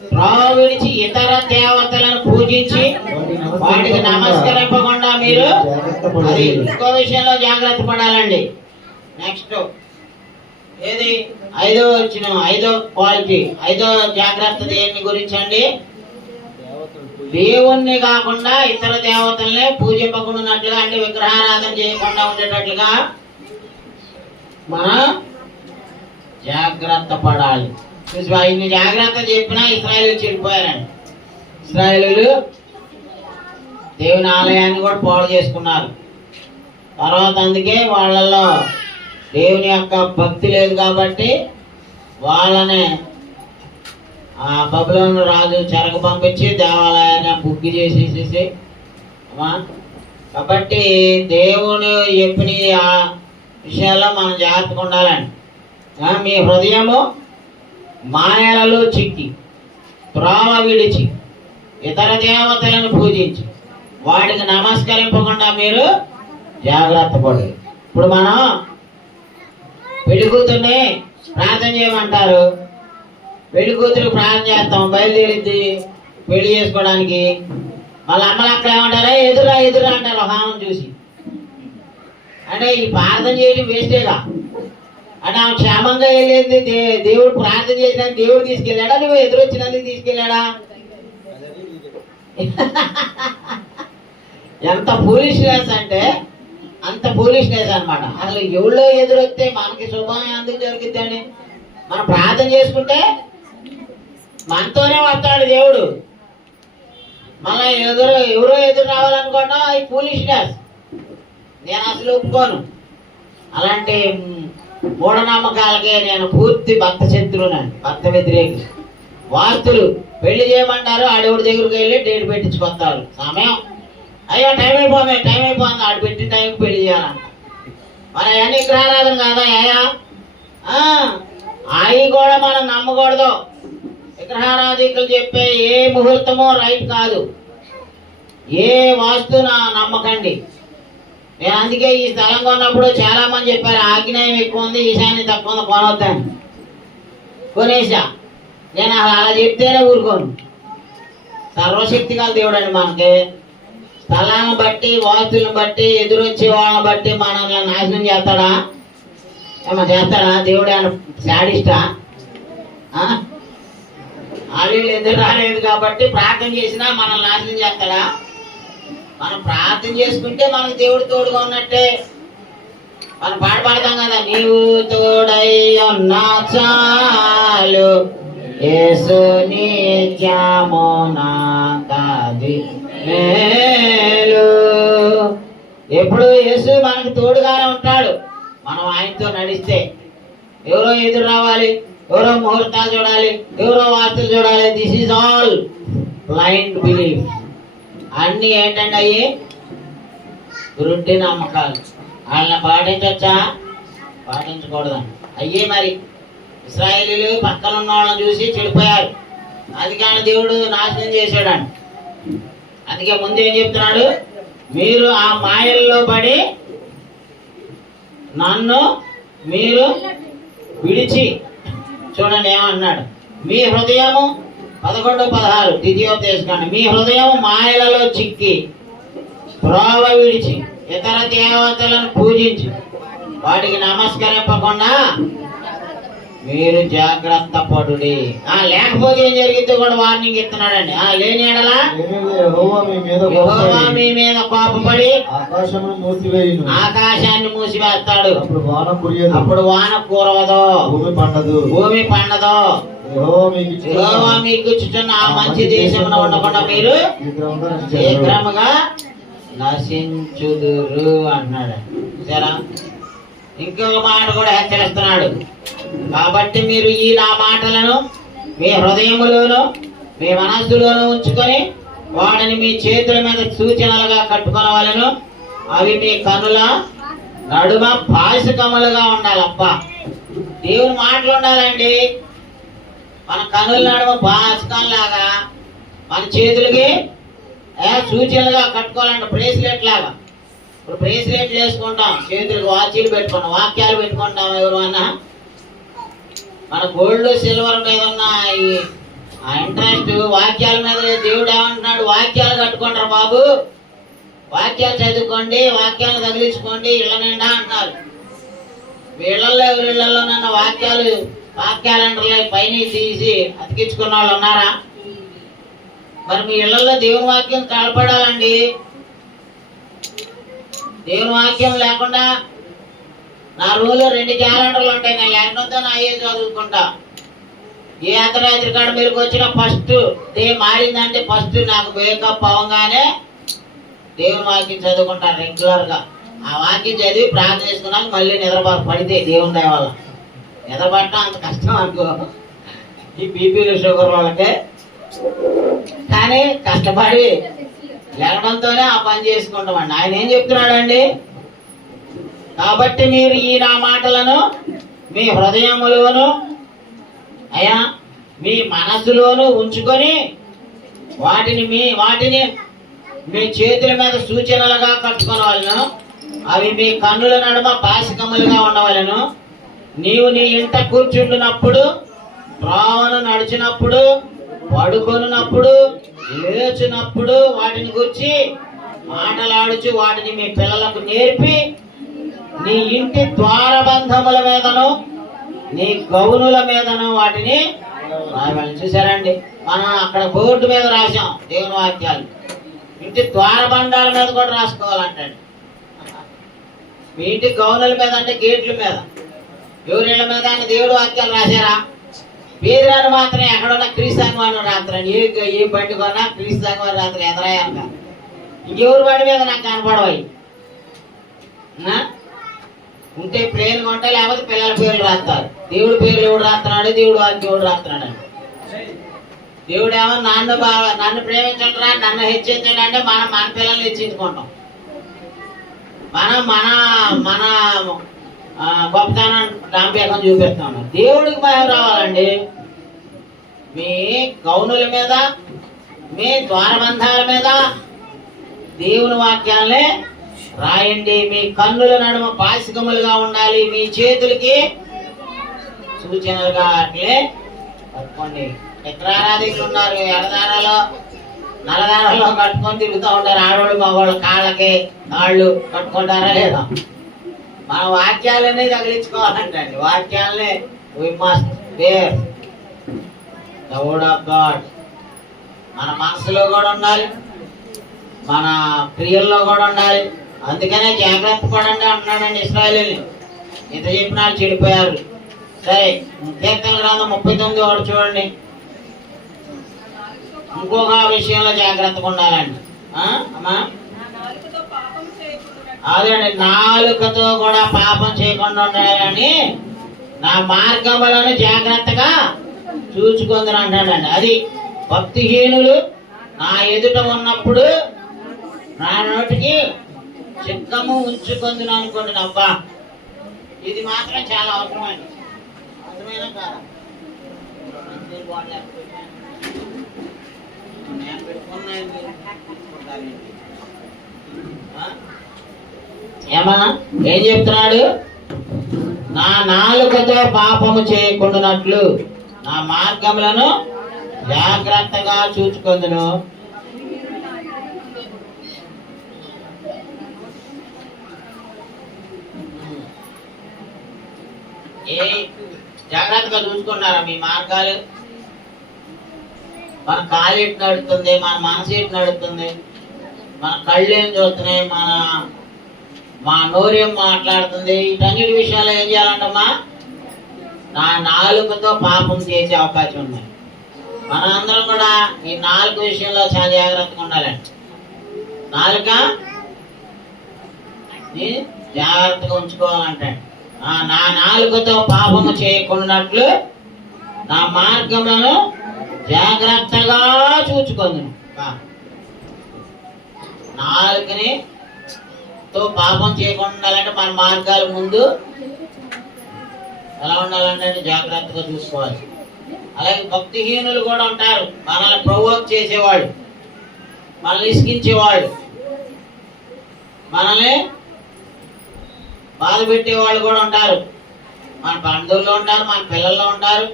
త్రోవ విడిచి ఇతర దేవతలను పూజించి వాటికి నమస్కరింపకుండా మీరు, అది ఇంకో విషయంలో జాగ్రత్త పడాలండి. నెక్స్ట్ ఏది? 5వ వచనం, 5వ క్వాలిటీ, 5వ జాగ్రత్త దేని గురించి అండి? దేవుణ్ణి కాకుండా ఇతర దేవతల్ని పూజింపకుండానట్లుగా, అంటే విగ్రహారాధన చేయకుండా ఉండేటట్లుగా మనం జాగ్రత్త పడాలి. ఇన్ని జాగ్రత్త చెప్పినా ఇశ్రాయేలు చెడిపోయారండి. ఇశ్రాయేలు దేవుని ఆలయాన్ని కూడా పాడు చేసుకున్నారు. తర్వాత అందుకే వాళ్ళల్లో దేవుని యొక్క భక్తి లేదు కాబట్టి వాళ్ళని ఆ బబులోను రాజు చెరకు పంపించి దేవాలయాన్ని బుగ్గి చేసేసేసి. కాబట్టి దేవుని చెప్పిన ఆ విషయాల్లో మనం జాగ్రత్తగా ఉండాలండి. మీ హృదయము మాయలలో చిక్కి త్రోవ విడిచి ఇతర దేవతలను పూజించి వాటికి నమస్కరింపకుండా మీరు జాగ్రత్త పడాలి. ఇప్పుడు మనం పెళ్లి కూతుర్ని ప్రార్థన చేయమంటారు. పెళ్లి కూతురు ప్రార్థన చేస్తాం, బయలుదేరిద్ది పెళ్లి చేసుకోవడానికి. వాళ్ళ అమ్మలు అక్కడ ఏమంటారా? ఎదురా అంటారు హామం చూసి. అంటే ఈ ప్రార్థన చేయడం వేస్టేగా. అంటే ఆమె క్షేమంగా వెళ్ళింది. దేవుడు ప్రార్థన చేసిన దేవుడు తీసుకెళ్ళాడా, నువ్వు ఎదురొచ్చినందుకు తీసుకెళ్ళాడా? ఎంత ఫూలిష్నెస్ అంటే అంత ఫూలిష్నెస్ అన్నమాట. అసలు ఎవరో ఎదురొస్తే మనకి శుభం ఎందుకు జరుగుతుందని మనం ప్రార్థన చేసుకుంటే మనతోనే వస్తాడు దేవుడు. మళ్ళీ ఎవరో ఎదురు రావాలనుకోవడం ఈ ఫూలిష్నెస్. నేను అసలు ఒప్పుకోను. అలాంటి మూఢనమ్మకాలకే నేను పూర్తి భక్త శత్రువునండి, భక్త వ్యతిరేకి. వాస్తులు పెళ్లి చేయమంటారు, ఆడెవడి దగ్గరికి వెళ్ళి డేట్ పెట్టించుకొస్తారు. సమయం అయ్యో టైం అయిపోతుంది ఆడు పెట్టిన టైంకి పెళ్లి చేయాలంట. మరి అవన్నీ విగ్రహారాధన కాదా? అయ్యా అవి కూడా మనం నమ్మకూడదు. విగ్రహారాధికులు చెప్పే ఏ ముహూర్తమో రైట్ కాదు, ఏ వాస్తు నమ్మకండి. నేను అందుకే ఈ స్థలం కొన్నప్పుడు చాలా మంది చెప్పారు ఆగ్నేయం ఎక్కువ ఉంది, ఈశాన్యం తక్కువ ఉంది, కొనొద్దని. కొనేసా. నేను అలా చెప్తేనే ఊరుకోను. సర్వశక్తి గల దేవుడు అండి మనకి. స్థలాన్ని బట్టి వాస్తులను బట్టి ఎదురొచ్చే వాళ్ళని బట్టి మనల్ని నాశనం చేస్తాడా? ఏమన్నా చేస్తాడా దేవుడు? ఆయన శాడిస్టా? వాళ్ళు ఎదురు రాలేదు కాబట్టి ప్రార్థన చేసినా మనల్ని నాశనం చేస్తాడా? మనం ప్రార్థన చేసుకుంటే మనకు దేవుడు తోడుగా ఉన్నట్టే. మనం పాట పాడతాం కదా, నీవు తోడై ఉన్నా చాలు యేసు నిత్యము నాకది మేలు. ఎప్పుడు యేసు మనకు తోడుగానే ఉంటాడు, మనం ఆయనతో నడిస్తే. ఎవరో ఎదురు రావాలి, ఎవరో ముహూర్తాలు చూడాలి, ఎవరో వార్తలు చూడాలి. This is all blind belief. అన్ని ఏంటంటే అయ్యి గురుంటి నమ్మకాలు. వాళ్ళని పాటించవచ్చా? పాటించకూడదండి. అయ్యే మరి ఇశ్రాయేలీలు పక్కన ఉన్న వాళ్ళని చూసి చెడిపోయారు. అది కానీ దేవుడు నాశనం చేశాడండి. అందుకే ముందు ఏం చెప్తున్నాడు, మీరు ఆ మాయల్లో పడి నన్ను మీరు విడిచి. చూడండి ఏమన్నాడు, మీ హృదయము 11:16 ద్వితీయోపదేశకాండం, మీ హృదయం మాయలలో చిక్కి త్రోవ విడిచి ఇతర దేవతలను పూజించి వాటికి నమస్కరింపకుండా మీరు జాగ్రత్త పడుడి. లేకపోతే ఏం జరిగిందో కూడా వార్నింగ్ ఇస్తున్నాడండి. లేని ఎడలా యెహోవా మీ మీద కోపపడి ఆకాశాన్ని మూసివేస్తాడు. అప్పుడు వాన కురవదు, భూమి పండదు. యెహోవా మీకు ఇచ్చుచున్న ఆ మంచి దేశమున ఉండకుండా మీరు శీఘ్రముగా నశించుదురు అన్నాడు. సరే, ఇంకొక మాట కూడా హెచ్చరిస్తున్నాడు. కాబట్టి మీరు ఈ నా మాటలను మీ హృదయములోను మీ మనస్సులోను ఉంచుకొని వాటిని మీ చేతుల మీద సూచనలుగా కట్టుకొనవలెను. అవి మీ కనుల నడుమ పాశకములుగా ఉండాలబ్బా. దేవుని మాటలు ఉండాలండి. మన కనుల నడుమ పాశకంలాగా మన చేతులకి సూచనలుగా కట్టుకోవాలంటే బ్రేస్లెట్ లాగా. ఇప్పుడు బ్రేస్లెట్లు వేసుకుంటాం, చేతులకు వాచీలు పెట్టుకుంటాం, వాక్యాలు పెట్టుకుంటాం. ఎవరు అన్నా మన గోల్డ్ సిల్వర్ మీద ఉన్న ఆ ఇంట్రెస్ట్ వాక్యాల మీద. దేవుడు ఏమంటున్నాడు, వాక్యాలు కట్టుకుంటారు బాబు, వాక్యాలు చదువుకోండి, వాక్యాలు తగిలించుకోండి ఇళ్ళ నిండా అంటున్నారు. వీళ్ళల్లో ఎవరిళ్ళలోనన్నా వాక్యాలంటలే పైన తీసి అతికించుకున్న వాళ్ళు ఉన్నారా? మరి మీ ఇళ్లలో దేవుని వాక్యం కలపడాలండి. దేవుని వాక్యం లేకుండా నా రూమ్లో 2 క్యాలెండర్లు ఉంటాయి. నేను లేకపోతే నా అయ్యే చదువుకుంటా. ఏ అర్ధరాత్రి కాడ మీరు వచ్చిన ఫస్ట్ డే మారిందంటే ఫస్ట్ నాకు వేకప్ అవ్వగానే దేవుని వాక్యం చదువుకుంటాను రెగ్యులర్గా. ఆ వాక్యం చదివి ప్రార్థన చేసుకున్నాక మళ్ళీ పడితే దేవుని దయ వల్ల. నిద్రపడటం అంత కష్టం అనుకో ఈ బీపీలు షుగర్ వాళ్ళకే. కానీ కష్టపడి లేవడంతోనే ఆ పని చేసుకుంటామండి. ఆయన ఏం చెప్తున్నాడండి, కాబట్టి మీరు ఈ నా మాటలను మీ హృదయములోను అయ్యా మీ మనస్సులోను ఉంచుకొని వాటిని మీ చేతుల మీద సూచనలుగా కట్టుకోవాలను. అవి మీ కన్నుల నడుమ పాశకములుగా ఉండవలను. నీవు నీ ఇంట కూర్చుంటున్నప్పుడు, త్రోవను నడిచినప్పుడు, పడుకొనున్నప్పుడు, లేచినప్పుడు వాటిని గురించి మాటలాడుచు వాటిని మీ పిల్లలకు నేర్పి నీ ఇంటి ద్వారబంధముల మీదను నీ గౌనుల మీదను వాటిని రాయాలి. చూసారండి, మనం అక్కడ బోర్డు మీద రాసాం దేవుని వాక్యాలు, ఇంటి ద్వారబంధాల మీద కూడా రాసుకోవాలంటండి. మీ ఇంటి గౌనుల మీద అంటే గేట్ల మీద, ఎవరిళ్ళ మీద అని దేవుడు వాక్యాలు రాశారా? పేదరాని మాత్రం ఎక్కడున్నా క్రీస్తాంగవారం రాత్రండి, ఏ బండి కొన్నా క్రీస్తాంగవారం రాత్రి ఎదురయ్యాక ఇంకెవరి బండి మీద నాకు కనపడవాయి. ఉంటే ప్లేన్ కొంటే, లేకపోతే పిల్లల పేర్లు రాస్తారు. దేవుడి పేర్లు ఎవడు రాస్తున్నాడు, దేవుడు వాక్యం ఎవడు రాస్తున్నాడు అండి. దేవుడు ఏమో నన్ను ప్రేమించండి, నన్ను హెచ్చించండి అంటే మనం మన పిల్లల్ని హెచ్చించుకుంటాం. మనం మన మన గొప్పతనం దాంపేకం చూపిస్తాం. దేవుడికి భయం రావాలండి. మీ గౌనుల మీద, మీ ద్వారబంధాల మీద దేవుని వాక్యాలనే రాయండి. మీ కన్నుల నడుమ పాసికములుగా ఉండాలి, మీ చేతులకి సూచనలుగా అట్లే పట్టుకోండి. విగ్రహారాధికులు ఉన్నారు, ఎడదారాలో నల్లదారాలో కట్టుకొని తిరుగుతూ ఉంటారు. ఆడవాళ్ళు మగవాళ్ళు కాళ్ళకి తాళ్ళు కట్టుకుంటారా లేదా? మన వాక్యాలనే తగిలించుకోవాలంటండి. వాక్యాలనే we must bear the word of God. మన మనసులో కూడా ఉండాలి, మన క్రియల్లో కూడా ఉండాలి. అందుకనే జాగ్రత్త పడండి అంటున్నాడండి ఇశ్రాయేలుని. ఇంత చెప్పిన వాళ్ళు చెడిపోయారు. సరే, కీర్తన గ్రంథం 39 చూడండి. ఇంకొక విషయంలో జాగ్రత్తగా ఉండాలండి. అమ్మా, అదండి, నాలుకతో కూడా పాపం చేయకుండా ఉండాలని నా మార్గములను జాగ్రత్తగా చూసుకుందని అంటాడండి. అది భక్తిహీనులు నా ఎదుట ఉన్నప్పుడు నా నోటికి చిక్కము ఉంచుకుందని అనుకోండి. అబ్బా, ఇది మాత్రం చాలా అవసరమండి. అవసరమైన కాదా? ఏమా ఏం చెప్తున్నాడు? నా నాలుకతో పాపము చేయకుండానట్లు నా మార్గములను జాగ్రత్తగా చూచుకొందును. జాగ్రత్తగా చూసుకున్నారా మీ మార్గాలు? మన కాలు ఎటు నడుస్తుంది, మన మనసు ఎటు నడుస్తుంది, మన కళ్ళు ఏం చూస్తున్నాయి, మా నోరేం మాట్లాడుతుంది, వీటన్నిటి విషయాల్లో ఏం చేయాలంటమ్మా? నా నాలుకతో పాపం చేసే అవకాశం ఉన్నాయి. మనందరం కూడా ఈ నాలుగు విషయంలో చాలా జాగ్రత్తగా ఉండాలండి. నాలుక జాగ్రత్తగా ఉంచుకోవాలంటే, నా నాలుకతో పాపము చేయకున్నట్లు నా మార్గములను జాగ్రత్తగా చూచుకుందును. నాలుకని తో పాపం చేయకుండా ఉండాలంటే మన మార్గాల ముందు ఎలా ఉండాలంటే జాగ్రత్తగా చూసుకోవాలి. అలాగే భక్తిహీనులు కూడా ఉంటారు, మనల్ని ప్రవోక్ చేసేవాళ్ళు, మనల్ని ఇసికించేవాళ్ళు, మనల్ని బాధ పెట్టేవాళ్ళు కూడా ఉంటారు. మన బంధువుల్లో ఉంటారు, మన పిల్లల్లో ఉంటారు,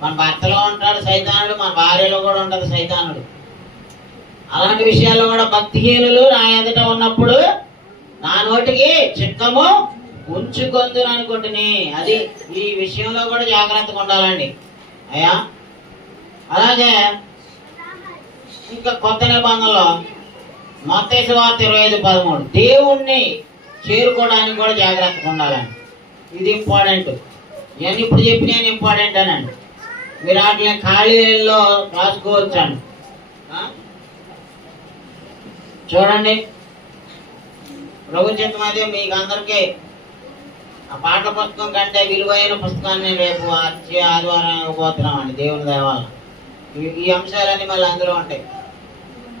మన భర్తలో ఉంటాడు సైతానుడు, మన భార్యలో కూడా ఉంటుంది సైతానుడు. అలాంటి విషయాల్లో కూడా భక్తిహీనులు నా ఎదుట ఉన్నప్పుడు నా నోటికి చిక్కము ఉంచుకొందును అనుకుంటుని. అది ఈ విషయంలో కూడా జాగ్రత్తగా ఉండాలండి అయ్యా. అలాగే ఇంకా కొత్త నిబంధనలో మత్తయి సువార్త 25:13 దేవుణ్ణి చేరుకోవడానికి కూడా జాగ్రత్తగా ఉండాలండి. ఇది ఇంపార్టెంట్. ఇవన్నీ ఇప్పుడు చెప్పిన ఇంపార్టెంట్ అనండి. మీరు వాటిని ఖాళీలో రాసుకోవచ్చండి. చూడండి, ప్రభు చిత్తం అదే మీకు అందరికీ ఆ పాఠ పుస్తకం కంటే విలువైన పుస్తకాన్ని రేపు వచ్చే ఆదివారం ఇవ్వబోతున్నామండి దేవుని దయ వల్ల. ఈ అంశాలన్నీ మళ్ళీ అందులో ఉంటాయి.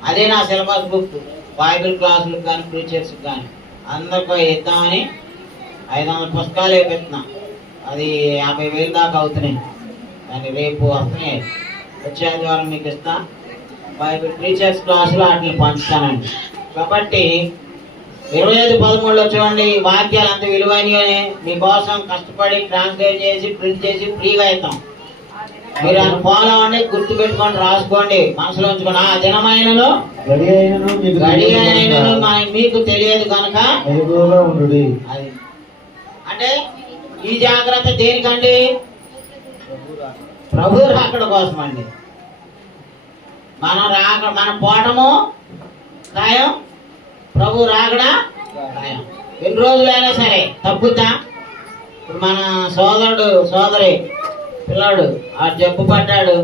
అదే నా సిలబస్ బుక్. బైబిల్ క్లాసులకు కానీ ప్రీచర్స్కి కానీ అందరికీ ఇద్దామని 500 పుస్తకాలు వేపిస్తున్నాం. అది 50,000 దాకా అవుతున్నాయి. దాన్ని రేపు వస్తున్నాయి, వచ్చే ఆదివారం మీకు ఇస్తా. బైబిల్ ప్రీచర్స్ క్లాసులు వాటిని పంచుతానండి. కాబట్టి 25:13 చూడండి, వాక్యాలు అంత విలువైనవి మీకోసం కష్టపడి ట్రాన్స్లేట్ చేసి ప్రింట్ చేసి ఫ్రీగా ఇస్తాం. మీరు అది ఫాలో అవ్వండి, గుర్తు పెట్టుకోండి, రాసుకోండి, మనసులో ఉంచుకోండి. ఆ దినమైనను గడి అయినను మీకు తెలియదు కనుక అది అంటే ఈ జాగ్రత్త దేనికండి? ప్రభు రాకడ కోసం అండి. మనం పోవటము ఖాయం, ప్రభు రాకడ ఖాయం. ఎన్ని రోజులైనా సరే తప్పుద్దా? ఇప్పుడు మన సోదరి పిల్లాడు ఆ జబ్బు పడ్డాడు,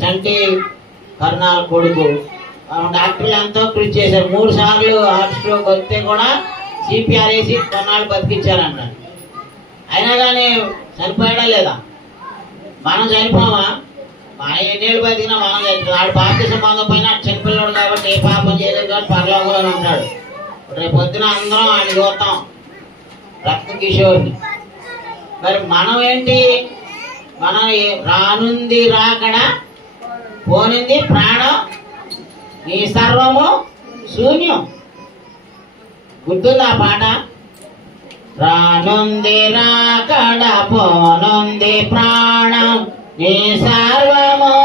చంటి కర్ణాల కొడుకు. డాక్టర్లు ఎంతో కృషి చేశారు. 3 సార్లు హార్ట్ స్ట్రోక్ వస్తే కూడా సిపిఆర్ వేసి కొన్నాళ్ళు బతికిచ్చారంట. అయినా కానీ చనిపోయాడా లేదా? మనం చనిపోమా? మన ఎన్నేళ్ళు బతికినా మనం చనిపోయాం. వాడు పాప సంబంధం పైన చిన్నపిల్లడు కాబట్టి ఏ పాపం చేయలేదు కాబట్టి పరలోకంలో ఉంటాడు. రేపు పొద్దున అందరం ఆయన చూస్తాం, రక్త కిషోర్ని. మరి మనం ఏంటి? మనం రానుంది రాకడ, పోనింది ప్రాణం, నీ సర్వము శూన్యం. గుర్తుందా పాట? రానుంది రాకడ, పోనుంది ప్రాణం, నీ సర్వము,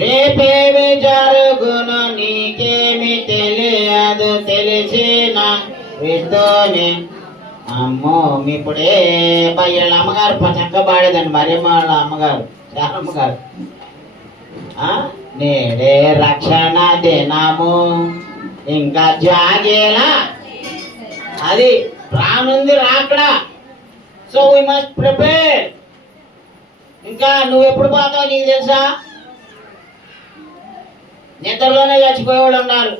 రేపేమి జరుగును నీకేమి తెలియదు, తెలిసిన విధోని. అమ్మో ఇప్పుడే వీళ్ళ అమ్మగారు చక్క పాడేదండి, మరి వాళ్ళ అమ్మగారు శారమ్మ గారు. నేడే రక్షణ దినము ఇంకా జాగేలా, అది రానుంది రాకడా. So we must prepare. ఇంకా నువ్వు ఎప్పుడు పోతావు నీకు తెలుసా? నిద్రలోనే చచ్చిపోయేవాళ్ళు ఉన్నారు.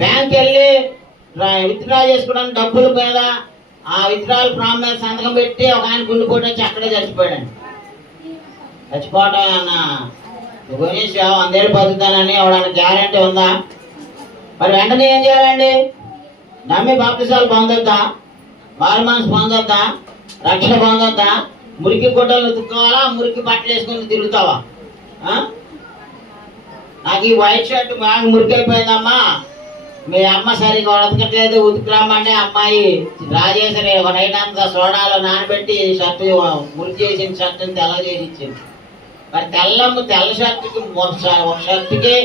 బ్యాంక్ వెళ్ళి విత్డ్రా చేసుకోవడానికి డబ్బుల మీద ఆ విత్డ్రాల్ ఫామ్ మీద సంతకం పెట్టి ఒక ఆయన గుండెపోటు వచ్చి అక్కడే చచ్చిపోయాడండి. చచ్చిపోవటం అన్న గురించి 100 ఏళ్ళు బతుకుతానని ఎవడానికి గ్యారంటీ ఉందా? మరి వెంటనే ఏం చేయాలండి? నమ్మి బాప్తిసాలు పొందొద్దా? మారు మనసు పొందొద్దా? రక్షణ పొందొద్దా? మురికి గుడ్డలు ఉతుక్కోవాలా? మురికి బట్టలు వేసుకొని తిరుగుతావా? నాకు ఈ వైట్ షర్ట్ బాగా మురికైపోయిందమ్మా, మీ అమ్మ సరిగా ఉతకట్లేదు, ఉతుకురామంటే అమ్మాయి రాజేశ్వరి ఒక నైట్ అంతా సోడాలో నానబెట్టి షర్ట్ మురికి చేసిన షర్ట్ని తెల్ల చేసి ఇచ్చింది. మరి తెల్ల షర్ట్కి ఒక షర్ట్కి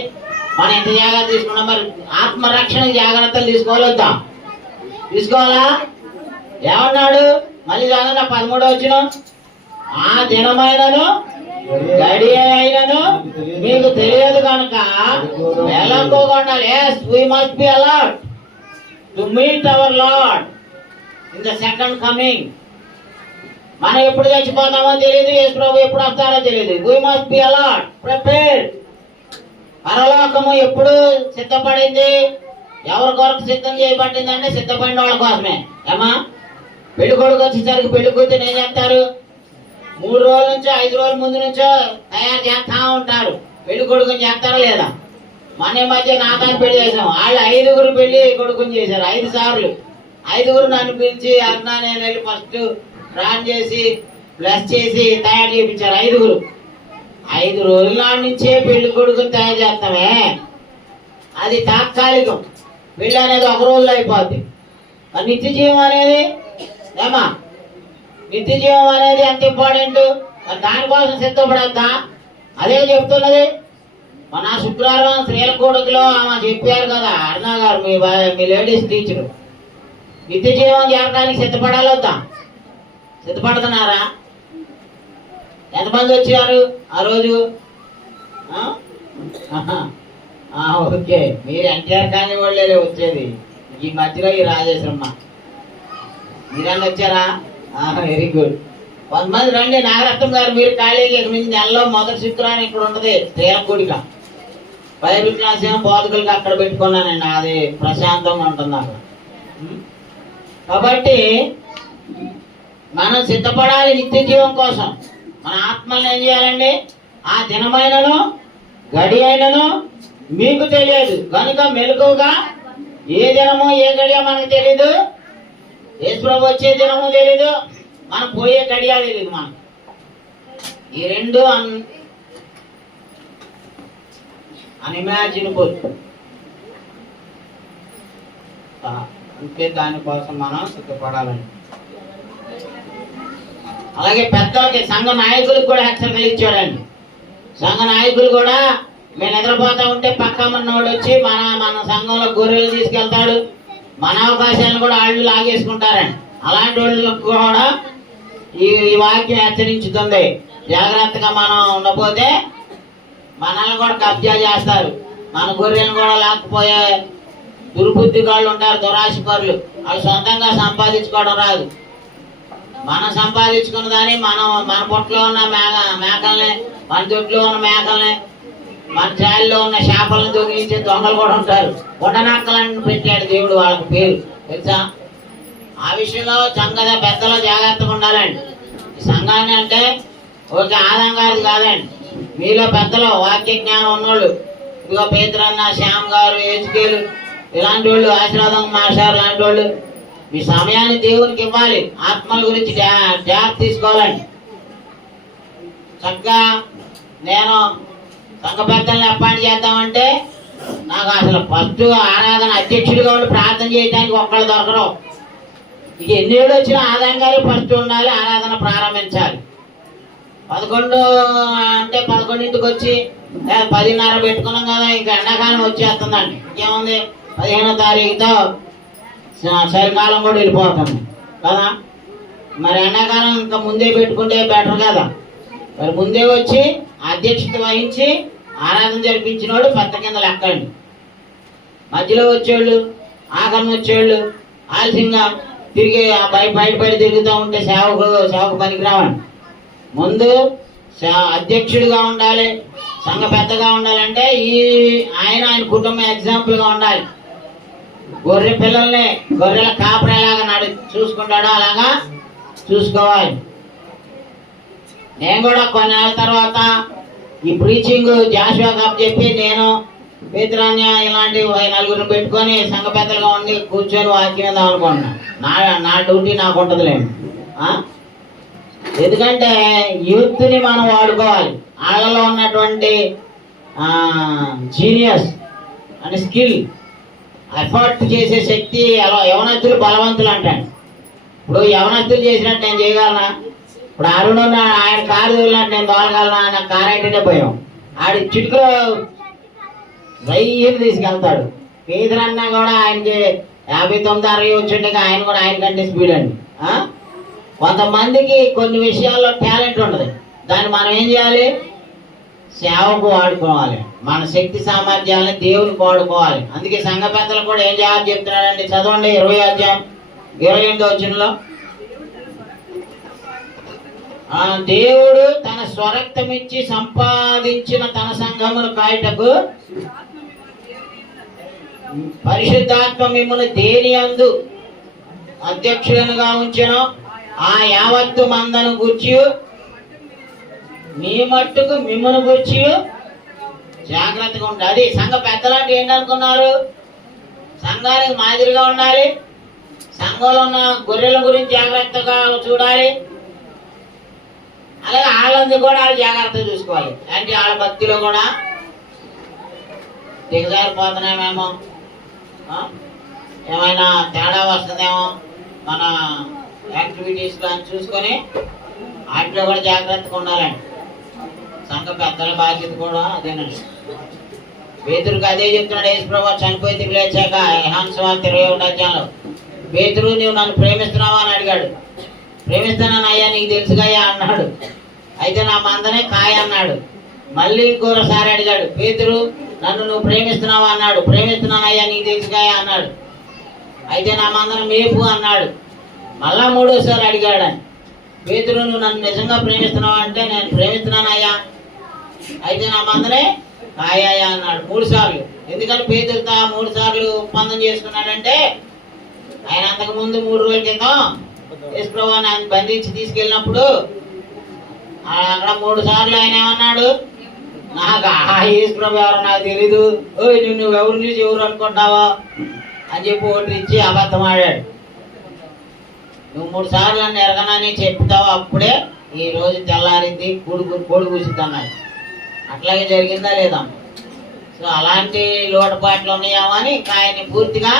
మనం ఎంత జాగ్రత్త తీసుకున్నాం? మరి ఆత్మరక్షణ జాగ్రత్తలు తీసుకోవాలొద్దా? తీసుకోవాలా? ఏమన్నాడు మళ్ళీ చదవండి 13వ వచనం. ఆ దినమైనను గడి అయినను మీకు తెలియదు కనుక మెలకువగా yes we must be alert to meet our Lord in the second coming. మనం ఎప్పుడు చచ్చిపోతామో తెలియదు, యేసు ప్రభు ఎప్పుడు వస్తారో తెలియదు. we must be alert, prepared. పరలోకము ఎప్పుడు సిద్ధపడింది? ఎవరి కొరకు సిద్ధం చేయబడింది అంటే సిద్ధపడిన వాళ్ళ కోసమే. ఏమా పెళ్లి కొడుకు వచ్చేసరికి పెళ్లి కూతురు ఏం చేస్తారు? 3 రోజుల నుంచో 5 రోజుల ముందు నుంచో తయారు చేస్తా ఉంటారు. పెళ్లి కొడుకుని చేస్తారా లేదా? మన మధ్య నాకాన్ని పెళ్లి చేసాం, వాళ్ళు 5గురు పెళ్లి కొడుకుని చేశారు 5 సార్లు. 5గురు నన్ను పిలిచి అన్నా నేను వెళ్ళి ఫస్ట్ ప్రాన్ చేసి బ్లెస్ చేసి తయారు చేయించారు 5గురు. 5 రోజుల నాటి నుంచే పెళ్లి కొడుకుని తయారు చేస్తామే. అది తాత్కాలికం. పెళ్లి అనేది 1 రోజులో అయిపోద్ది. మరి నిత్య జీవం అనేది ఏమా? నిత్య జీవం అనేది ఎంత ఇంపార్టెంట్. దానికోసం సిద్ధపడద్దా? అదే చెప్తున్నది. మన శుక్రవారం స్త్రీల కూడకలో ఆమె చెప్పారు కదా అరుణ గారు, మీ లేడీస్ టీచరు. నిత్య జీవం చేరడానికి సిద్ధపడాలొద్దా? సిద్ధపడుతున్నారా? ఎంతమంది వచ్చారు ఆ రోజు? ఓకే, మీరు ఎన్టీఆర్ కాని వాళ్ళే వచ్చేది. ఈ మధ్యలో ఈ రాజేశ్వరమ్మ మీరన్నా వచ్చారా? Very good. కొంతమంది రండి. నాగరత్నం గారు మీరు ఖాళీగా నెలలో మొదటి శుక్రవారం ఇక్కడ ఉంటుంది స్త్రీల కూడిక. బైబిల్ క్లాస్ ఏమో బోధకులకి అక్కడ పెట్టుకున్నానండి, అది ప్రశాంతంగా ఉంటుంది అక్కడ. కాబట్టి మనం సిద్ధపడాలి నిత్య జీవం కోసం. మన ఆత్మల్ని ఏం చేయాలండి? ఆ దినమైనను గడి అయినను మీకు తెలియదు కనుక మెలకువగా. ఏ దినమో ఏ గడియో మనకు తెలీదు. యేసు ప్రభు వచ్చే దినము తెలీదు, మనం పోయే గడియా తెలీదు. మనం ఈ రెండు అన్ఇమాజినబుల్. అంటే దానికోసం మనం సిద్ధపడాలండి. అలాగే పెద్దలకి సంఘ నాయకులకు కూడా హెచ్చరికలు ఇచ్చాడండి. సంఘ నాయకులు కూడా మేము నిద్రపోతా ఉంటే పక్క ఉన్నవాడు వచ్చి మన సంఘంలో గొర్రెలు తీసుకెళ్తాడు, మన అవకాశాలను కూడా వాళ్ళు లాగేసుకుంటారండి. అలాంటి వాళ్ళకు కూడా ఈ వాక్యం హెచ్చరించుతుంది. జాగ్రత్తగా మనం ఉండకపోతే మనల్ని కూడా కబ్జా చేస్తారు. మన గొర్రెలను కూడా లాక్కుపోయే దుర్బుద్ధి వాళ్ళు ఉంటారు, దురాశపరులు. వాళ్ళు సొంతంగా సంపాదించుకోవడం రాదు. మనం సంపాదించుకున్న దాన్ని మన పొట్టలో ఉన్న మేకల్ని, మన దొడ్లో ఉన్న మేకల్ని, మన చాలిలో ఉన్న చేపలను దొంగిలించే దొంగలు కూడా ఉంటారు. కొండనక్కలని పెట్టాడు దేవుడు వాళ్ళకి పేరు, తెలుసా? ఆ విషయంలో సంఘ పెద్దలో జాగ్రత్తగా ఉండాలండి. ఈ సంఘాన్ని అంటే ఒక ఆదాం గారిది కాదండి, మీలో పెద్దలు వాక్య జ్ఞానం ఉన్నోళ్ళు, ఇదిగో పేతురన్న, శ్యామ్ గారు, హెచ్కేలు ఇలాంటి వాళ్ళు, ఆశీర్వాదం మాస్టర్ లాంటి వాళ్ళు మీ సమయాన్ని దేవునికి ఇవ్వాలి. ఆత్మల గురించి జాగ్రత్త తీసుకోవాలండి. చక్కగా నేను సంఘ పెద్దల్ని అపాయింట్ చేద్దామంటే నాకు అసలు ఫస్ట్ ఆరాధన అధ్యక్షుడిగా ఉండి ప్రార్థన చేయడానికి ఒక్కళ్ళు దొరకరు. ఇక ఎన్ని ఏళ్ళు వచ్చినా ఆదాయం గారు ఫస్ట్ ఉండాలి, ఆరాధన ప్రారంభించాలి. 11 అంటే 11ంటికి వచ్చి 10:30 పెట్టుకున్నాం కదా, ఇంకా ఎండాకాలం వచ్చేస్తుందండి. ఇంకేముంది, 15వ తారీఖుతో చలికాలం కూడా వెళ్ళిపోతుంది కదా. మరి ఎండాకాలం ఇంకా ముందే పెట్టుకుంటే బెటర్ కదా. మరి ముందే వచ్చి అధ్యక్షత వహించి ఆరాధన జరిపించిన వాళ్ళు పెద్ద కింద లెక్కండి. మధ్యలో వచ్చేవాళ్ళు, ఆఖరణ వచ్చేవాళ్ళు ఆలస్యంగా తిరిగి బయటపడి తిరుగుతూ ఉంటే సేవకు పనికి రావండి. ముందు అధ్యక్షుడిగా ఉండాలి, సంఘ పెద్దగా ఉండాలంటే ఆయన కుటుంబం ఎగ్జాంపుల్గా ఉండాలి. గొర్రె పిల్లల్ని గొర్రెల కాపరేలాగా చూసుకుంటాడో అలాగా చూసుకోవాలి. నేను కూడా కొన్ని నెలల తర్వాత ఈ ప్రీచింగ్ జాషువా కప్ చెప్పి నేను పేతురాన్య ఇలాంటి 4 పెట్టుకొని సంఘ పెద్దలుగా ఉండి కూర్చొని వాక్యం వేద్దాం అనుకుంటున్నాను. నా డ్యూటీ నాకు ఉంటుందిలేండి. ఎందుకంటే యూత్ని మనం వాడుకోవాలి. వాళ్ళలో ఉన్నటువంటి జీనియస్ అండ్ స్కిల్, ఎఫర్ట్ చేసే శక్తి. అలా యవనస్తులు బలవంతులు అంటాడు. ఇప్పుడు యవనస్తులు చేసినట్టు నేను చేయగలనా? ఇప్పుడు అరుణ ఆయన కారు తోలినట్టు నేను తోలగలనా? ఆయన కారు అయితేనే పోయాం. ఆడి చిటుకులో రైలు తీసుకెళ్తాడు. పేదరన్నా కూడా ఆయనకి 59, 60 వచ్చిండగా ఆయన కూడా ఆయన కంటే స్పీడ్ అండి. కొంతమందికి కొన్ని విషయాల్లో టాలెంట్ ఉంటుంది, దాన్ని మనం ఏం చేయాలి? సేవకు వాడుకోవాలి. మన శక్తి సామర్థ్యాలను దేవునికి వాడుకోవాలి. అందుకే సంఘ పెద్దలు కూడా ఏం చేయాలి చెప్తున్నాడండి, చదవండి 20వ అధ్యాయం 28వ వచనంలో. దేవుడు తన స్వరక్తమిచ్చి సంపాదించిన తన సంఘమును కాయటకు పరిశుద్ధాత్మ మిమ్మల్ని దేని యందు అధ్యక్షులనుగా ఉంచెను ఆ యావత్తు మందను గూర్చి మీ మట్టుకు మిమ్మల్ని గూర్చి జాగ్రత్తగా ఉండాలి. అది సంఘ పెద్దలంటే ఏంటనుకున్నారు? సంఘానికి మాదిరిగా ఉండాలి, సంఘంలో ఉన్న గొర్రెల గురించి జాగ్రత్తగా చూడాలి, అలాగే వాళ్ళని కూడా వాళ్ళు జాగ్రత్తగా చూసుకోవాలి. అంటే వాళ్ళ భక్తిలో కూడా దిగజారిపోతున్నామేమో, ఏమైనా తేడా వస్తుందేమో మన యాక్టివిటీస్లో అని చూసుకొని వాటిలో కూడా జాగ్రత్తగా ఉండాలండి. సంఘ పెద్దల బాధ్యత కూడా అదేనండి. పేతురుకి అదే చెప్తున్నాడు యేసుప్రభువు చనిపోయి తిరిగి లేచాక యోహాను సువార్త 21వ అధ్యాయంలో. పేతురు, నువ్వు నన్ను ప్రేమిస్తున్నావా అని అడిగాడు. ప్రేమిస్తానని అయ్యా నీకు తెలుసుగా అన్నాడు. అయితే నా మందనే కాయ అన్నాడు. మళ్ళీ ఇంకోసారి అడిగాడు. పేతురు, నన్ను నువ్వు ప్రేమిస్తున్నావా అన్నాడు. ప్రేమిస్తున్నాను అయ్యా నీకు తెలుసుగా అన్నాడు. అయితే నా మందను మేపు అన్నాడు. మళ్ళా 3వసారి అడిగాడు. పేతురు, నువ్వు నన్ను నిజంగా ప్రేమిస్తున్నావా అంటే నేను ప్రేమిస్తున్నాను అయ్యా. అయితే నా మందనే కాయా అన్నాడు 3 సార్లు. ఎందుకని పేతురుతో 3 సార్లు ఒప్పందం చేసుకున్నాడంటే ఆయన అంతకుముందు 3 రోజుల క్రితం యేసుప్రభువుని ఆయన బంధించి తీసుకెళ్ళినప్పుడు అక్కడ 3 సార్లు ఆయన ఏమన్నాడు, నాకు యేసుప్రభువు ఎవరో నాకు తెలీదు, నువ్వు ఎవరు చూసి ఎవరు అనుకుంటావా అని చెప్పి ఓటు ఇచ్చి అబద్ధం ఆడాడు. నువ్వు 3 సార్లు నన్ను ఎరగనని చెప్తావు, అప్పుడే ఈ రోజు తెల్లారింది కోడి కూసిద్ది అన్నాడు. అట్లాగే జరిగిందా లేదా? సో అలాంటి లోటుపాట్లు ఉన్నాయేమో అని ఇంకా ఆయన్ని పూర్తిగా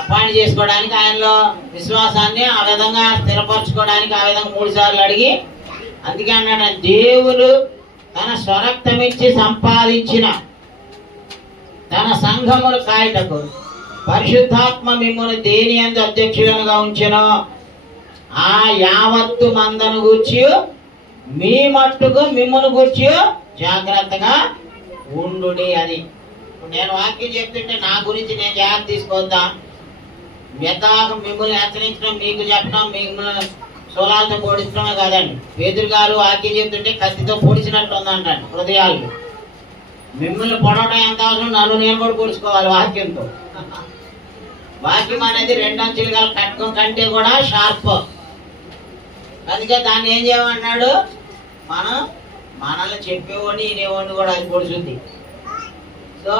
అపాయింట్ చేసుకోవడానికి, ఆయనలో విశ్వాసాన్ని ఆ విధంగా స్థిరపరచుకోవడానికి ఆ విధంగా 3 సార్లు అడిగి, అందుకే అన్నాడు, దేవుడు తన స్వరక్తమిచ్చి సంపాదించిన తన సంఘమును కాయటకు పరిశుద్ధాత్మ మిమ్మల్ని దేని యందు అధ్యక్షులుగా ఉంచెనో ఆ యావత్తు మందను గూర్చి మీ మట్టుకు మిమ్మల్ని గూర్చి జాగ్రత్తగా ఉండుడి అని. ఇప్పుడు నేను వాక్యం చెప్తుంటే నా గురించి నేను జాగ్రత్త తీసుకొద్దా? మెత్తగా మిమ్మల్ని హెచ్చరించడం, మీకు చెప్పడం, మిమ్మల్ని సోలాలతో పొడిచడమే కాదండి. పేదరు గారు వాక్యం చెప్తుంటే కత్తితో పొడిచినట్టు ఉందంటండి హృదయాలు. మిమ్మల్ని పొడవడం ఎంత అవసరం, నన్ను నేను కూడా పొడుచుకోవాలి వాక్యంతో. వాక్యం అనేది 2 అంచులు గల కట్కం కంటే కూడా షార్ప్. అందుకే దాన్ని ఏం చేయమన్నాడు, మనల్ని చెప్పేవాడిని వినేవాడిని కూడా అది పొడుచుద్ది. సో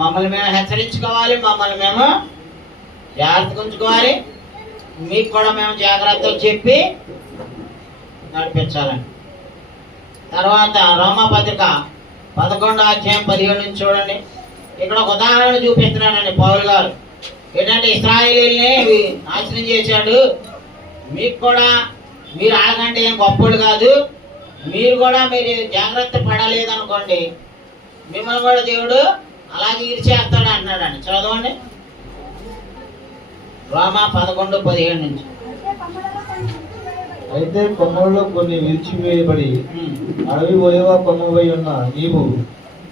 మమ్మల్ని మేము హెచ్చరించుకోవాలి, మమ్మల్ని మేము జాగ్రత్తగా ఉంచుకోవాలి, మీకు కూడా మేము జాగ్రత్తలు చెప్పి నడిపించాలండి. తర్వాత రోమాపత్రిక 11:17 నుంచి చూడండి. ఇక్కడ ఒక ఉదాహరణ చూపిస్తున్నాడండి పౌలు గారు. ఏంటంటే ఇశ్రాయేలీయుల్ని నాశనం చేశాడు, మీకు కూడా మీరు ఆడకంటే ఏం గొప్పలు కాదు, మీరు కూడా మీరు జాగ్రత్త పడలేదనుకోండి మిమ్మల్ని కూడా దేవుడు అలాగే ఇరిచేస్తాడు అంటున్నాడండి. చదవండి రోమా 11:17 నుంచి. అయితే కొమ్మలలో కొన్ని విరిచివేయబడి అడవి ఒలివ కొమ్మవై ఉన్న నీవు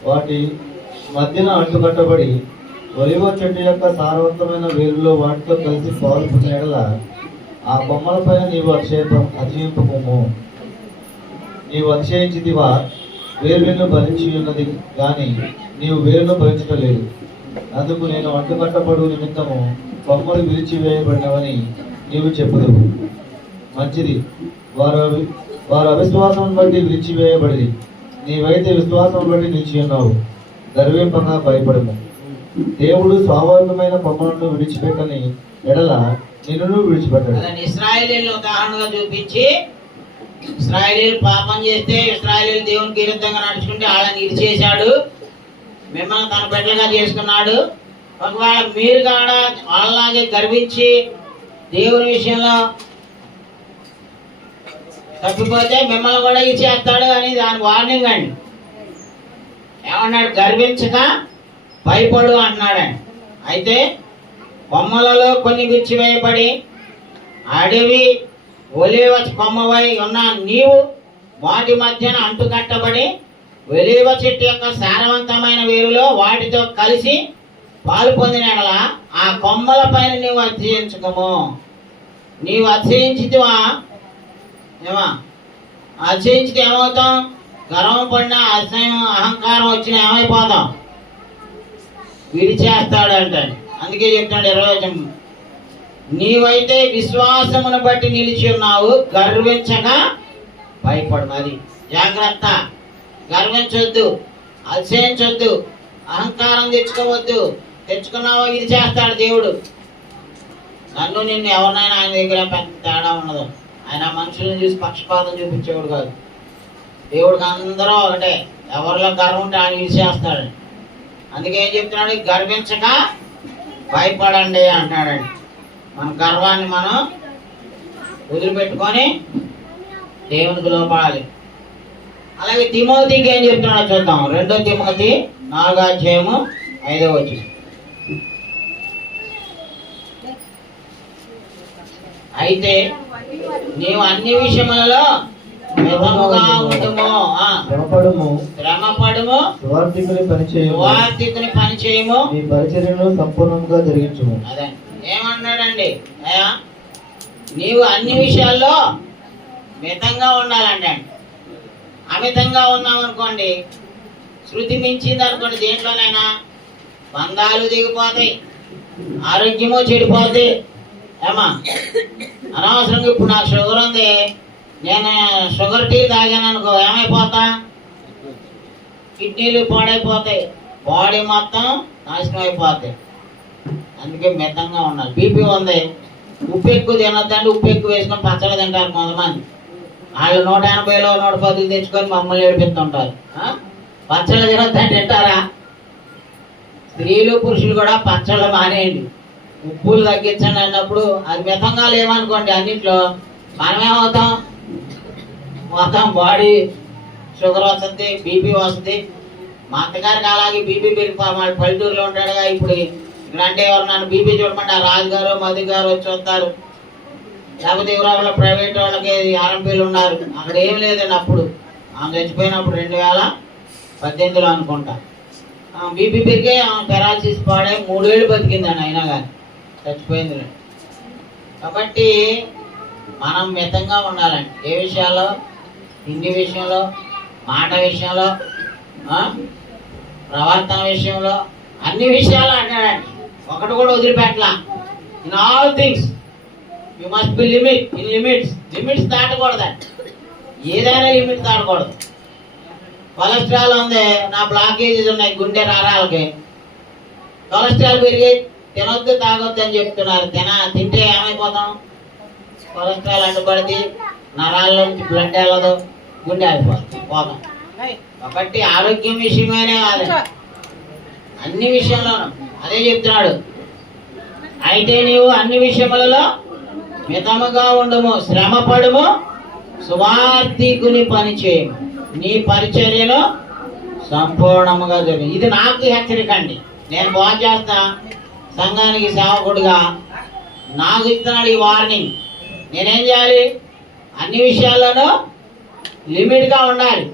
వాటి మధ్యన అంటుకట్టబడి ఒలివ చెట్టు యొక్క సారవంతమైన వేరులో వాటితో కలిసి పాల్పొన్న ఎడల ఆ కొమ్మలపైన నీవు అతిశయింపము. నీవు అతిశయించిదివా, వేరును భరించి ఉన్నది కానీ నీవు వేరును భరించటలేదు. అందుకు నేను అంటుకట్టబడు నిమిత్తము కొమ్మలు విరిచివేయబడినవని నీవు చెప్పుదువు. మంచిది, వారు అవిశ్వాసం బట్టి విరిచివేయబడి, నీవైతే విశ్వాసం బట్టి నిలిచి ఉన్నావు. గర్వింపగా భయపడము. దేవుడు స్వాభావికమైన కొమ్మలను విడిచిపెట్టని ఎడల నిన్ను విడిచిపెట్టాడు. ఇశ్రాయేలీయులను ఉదాహరణగా చూపించి, ఇశ్రాయేలీయులు పాపం చేస్తే, ఇశ్రాయేలీయులు దేవునికి విరుద్ధంగా నడుచుకుంటే వాళ్ళని ఇడిచేశాడు, మిమ్మల్ని తన బిడ్డలుగా చేసుకున్నాడు. ఒకవేళ మీరు కూడా వాళ్ళలాగే గర్వించి దేవుని విషయంలో తప్పిపోతే మిమ్మల్ని కూడా ఇచ్చేస్తాడు అని దాని వార్నింగ్ అండి. ఏమన్నాడు, గర్వించక భయపడు అన్నాడండి. అయితే కొమ్మలలో కొన్ని విరిచివేయబడి అడవి ఒలీవ కొమ్మవై ఉన్న నీవు వాటి మధ్యన అంటుకట్టబడి ఒలీవ చెట్టు యొక్క సారవంతమైన వేరులో వాటితో కలిసి పాలు పొందిన ఆ కొమ్మల పైన నీవు అతిశయించుకోము. నీవు అతిశయించితివా, అతిశయించితే ఏమవుతాం? గర్వం పడిన అసహ్యం అహంకారం వచ్చిన ఏమైపోతాం? విడిచేస్తాడు అంటాడు. అందుకే చెప్తాడు 20 నీవైతే విశ్వాసమును బట్టి నిలిచి ఉన్నావు, గర్వించగా భయపడు. మరి జాగ్రత్త, గర్వించొద్దు, అతిశయించొద్దు, అహంకారం తెచ్చుకోవద్దు. తెచ్చుకున్నావో ఇది చేస్తాడు దేవుడు. నన్ను నిన్ను ఎవరినైనా ఆయన దగ్గర పెద్ద తేడా ఉండదు. ఆయన మనుషులను చూసి పక్షపాతం చూపించేవాడు కాదు. దేవుడికి అందరూ ఒకటే, ఎవరిలో గర్వం ఉంటే ఆయన విడిచేస్తాడు. అందుకే ఏం చెప్తున్నాడు, గర్వించక భయపడండి అంటున్నాడండి. మన గర్వాన్ని మనం వదిలిపెట్టుకొని దేవునికి లోపడాలి. అలాగే తిమోతికి ఏం చెప్తున్నాడో చూద్దాం. 2 తిమోతి 4:5. అయితే నీవు అన్ని విషయములలో మితముగా ఉండుము, శ్రమపడుము, సువార్తికుని పని చేయము, నీ పరిచర్యను సంపూర్ణంగా జరిగించుము. అదే ఏమన్నాడండి, నీవు అన్ని విషయాల్లో మితంగా ఉండాలంటే. అమితంగా ఉన్నాం అనుకోండి, శృతి మించింది అనుకోండి, దేంట్లోనైనా బంధాలు దిగిపోతాయి, ఆరోగ్యము చెడిపోతాయి. అనవసరంగా ఇప్పుడు నాకు షుగర్ ఉంది, నేను షుగర్ టీ తాగాను అనుకో, ఏమైపోతా? కిడ్నీలు పాడైపోతాయి, బాడీ మొత్తం నాశనం అయిపోతాయి. అందుకే మితంగా ఉండాలి. బీపీ ఉంది, ఉప్పు ఎక్కువ తినొద్దండి, ఉప్పు ఎక్కువ వేసుకొని పచ్చడి తింటారు కొంతమంది. వాళ్ళు 180లో 110 తెచ్చుకొని మమ్మల్ని ఏడిపిస్తుంటారు. పచ్చళ్ళు తినొద్దని తింటారా? స్త్రీలు పురుషులు కూడా పచ్చళ్ళు మానేయండి, ఉప్పులు తగ్గించండి అన్నప్పుడు అది మితంగా లేవనుకోండి అన్నింటిలో మనమేమవుతాం? మొత్తం బాడీ షుగర్ వస్తుంది, బీపీ వస్తుంది. మా అత్తగారికి అలాగే బీపీ పెరిగిపోయి పల్లెటూరులో ఉంటాడుగా, ఇప్పుడు ఇక్కడ అంటే ఎవరు నన్ను బీపీ చూడమంటే ఆ రాజు గారు మధు గారు వచ్చి వస్తారు, లేకపోతే ఎవరో ప్రైవేట్ వాళ్ళకి ఆర్ఎంపీలు ఉన్నారు. అక్కడ ఏం లేదండి. అప్పుడు ఆమె చచ్చిపోయినప్పుడు 2018లో అనుకుంటా బీపీ పెరిగే పెరాలసిస్ పాడే 3 ఏళ్ళు బతికిందండి. అయినా కానీ చచ్చిపోయింది. కాబట్టి మనం మితంగా ఉండాలండి. ఏ విషయాల్లో? తిండి విషయంలో, మాట విషయంలో, ప్రవర్తన విషయంలో, అన్ని విషయాలు అన్నాడండి. ఒకటి కూడా వదిలిపెట్టలా. In all things you must be limits దాటకూడదండి. ఏదైనా లిమిట్ దాటకూడదు. కొలెస్ట్రాల్ ఉంది, నా బ్లాకేజెస్ ఉన్నాయి గుండె నరాలకి, కొలెస్ట్రాల్ పెరిగి తినొద్దు తాగొద్దు అని చెప్తున్నారు. తింటే ఏమైపోతాం? కొలెస్ట్రాల్ అడ్డుపడితే నరాల నుంచి బ్లడ్ వెళ్ళదు, గుండె అయిపోతుంది, పోతాం. కాబట్టి ఆరోగ్యం విషయమైనా కాదు, అన్ని విషయంలోనూ అదే చెప్తున్నాడు. అయితే నీవు అన్ని విషయములలో మితముగా ఉండము, శ్రమ పడుము, సువార్థికుని పని చేయము, నీ పరిచర్యను సంపూర్ణముగా జరిగింది. ఇది నాకు హెచ్చరిక అండి. నేను బాగా చేస్తా సంఘానికి సేవకుడుగా, నాకు ఇస్తున్నాడు ఈ వార్నింగ్. నేనేం చేయాలి? అన్ని విషయాల్లోనూ లిమిట్గా ఉండాలి.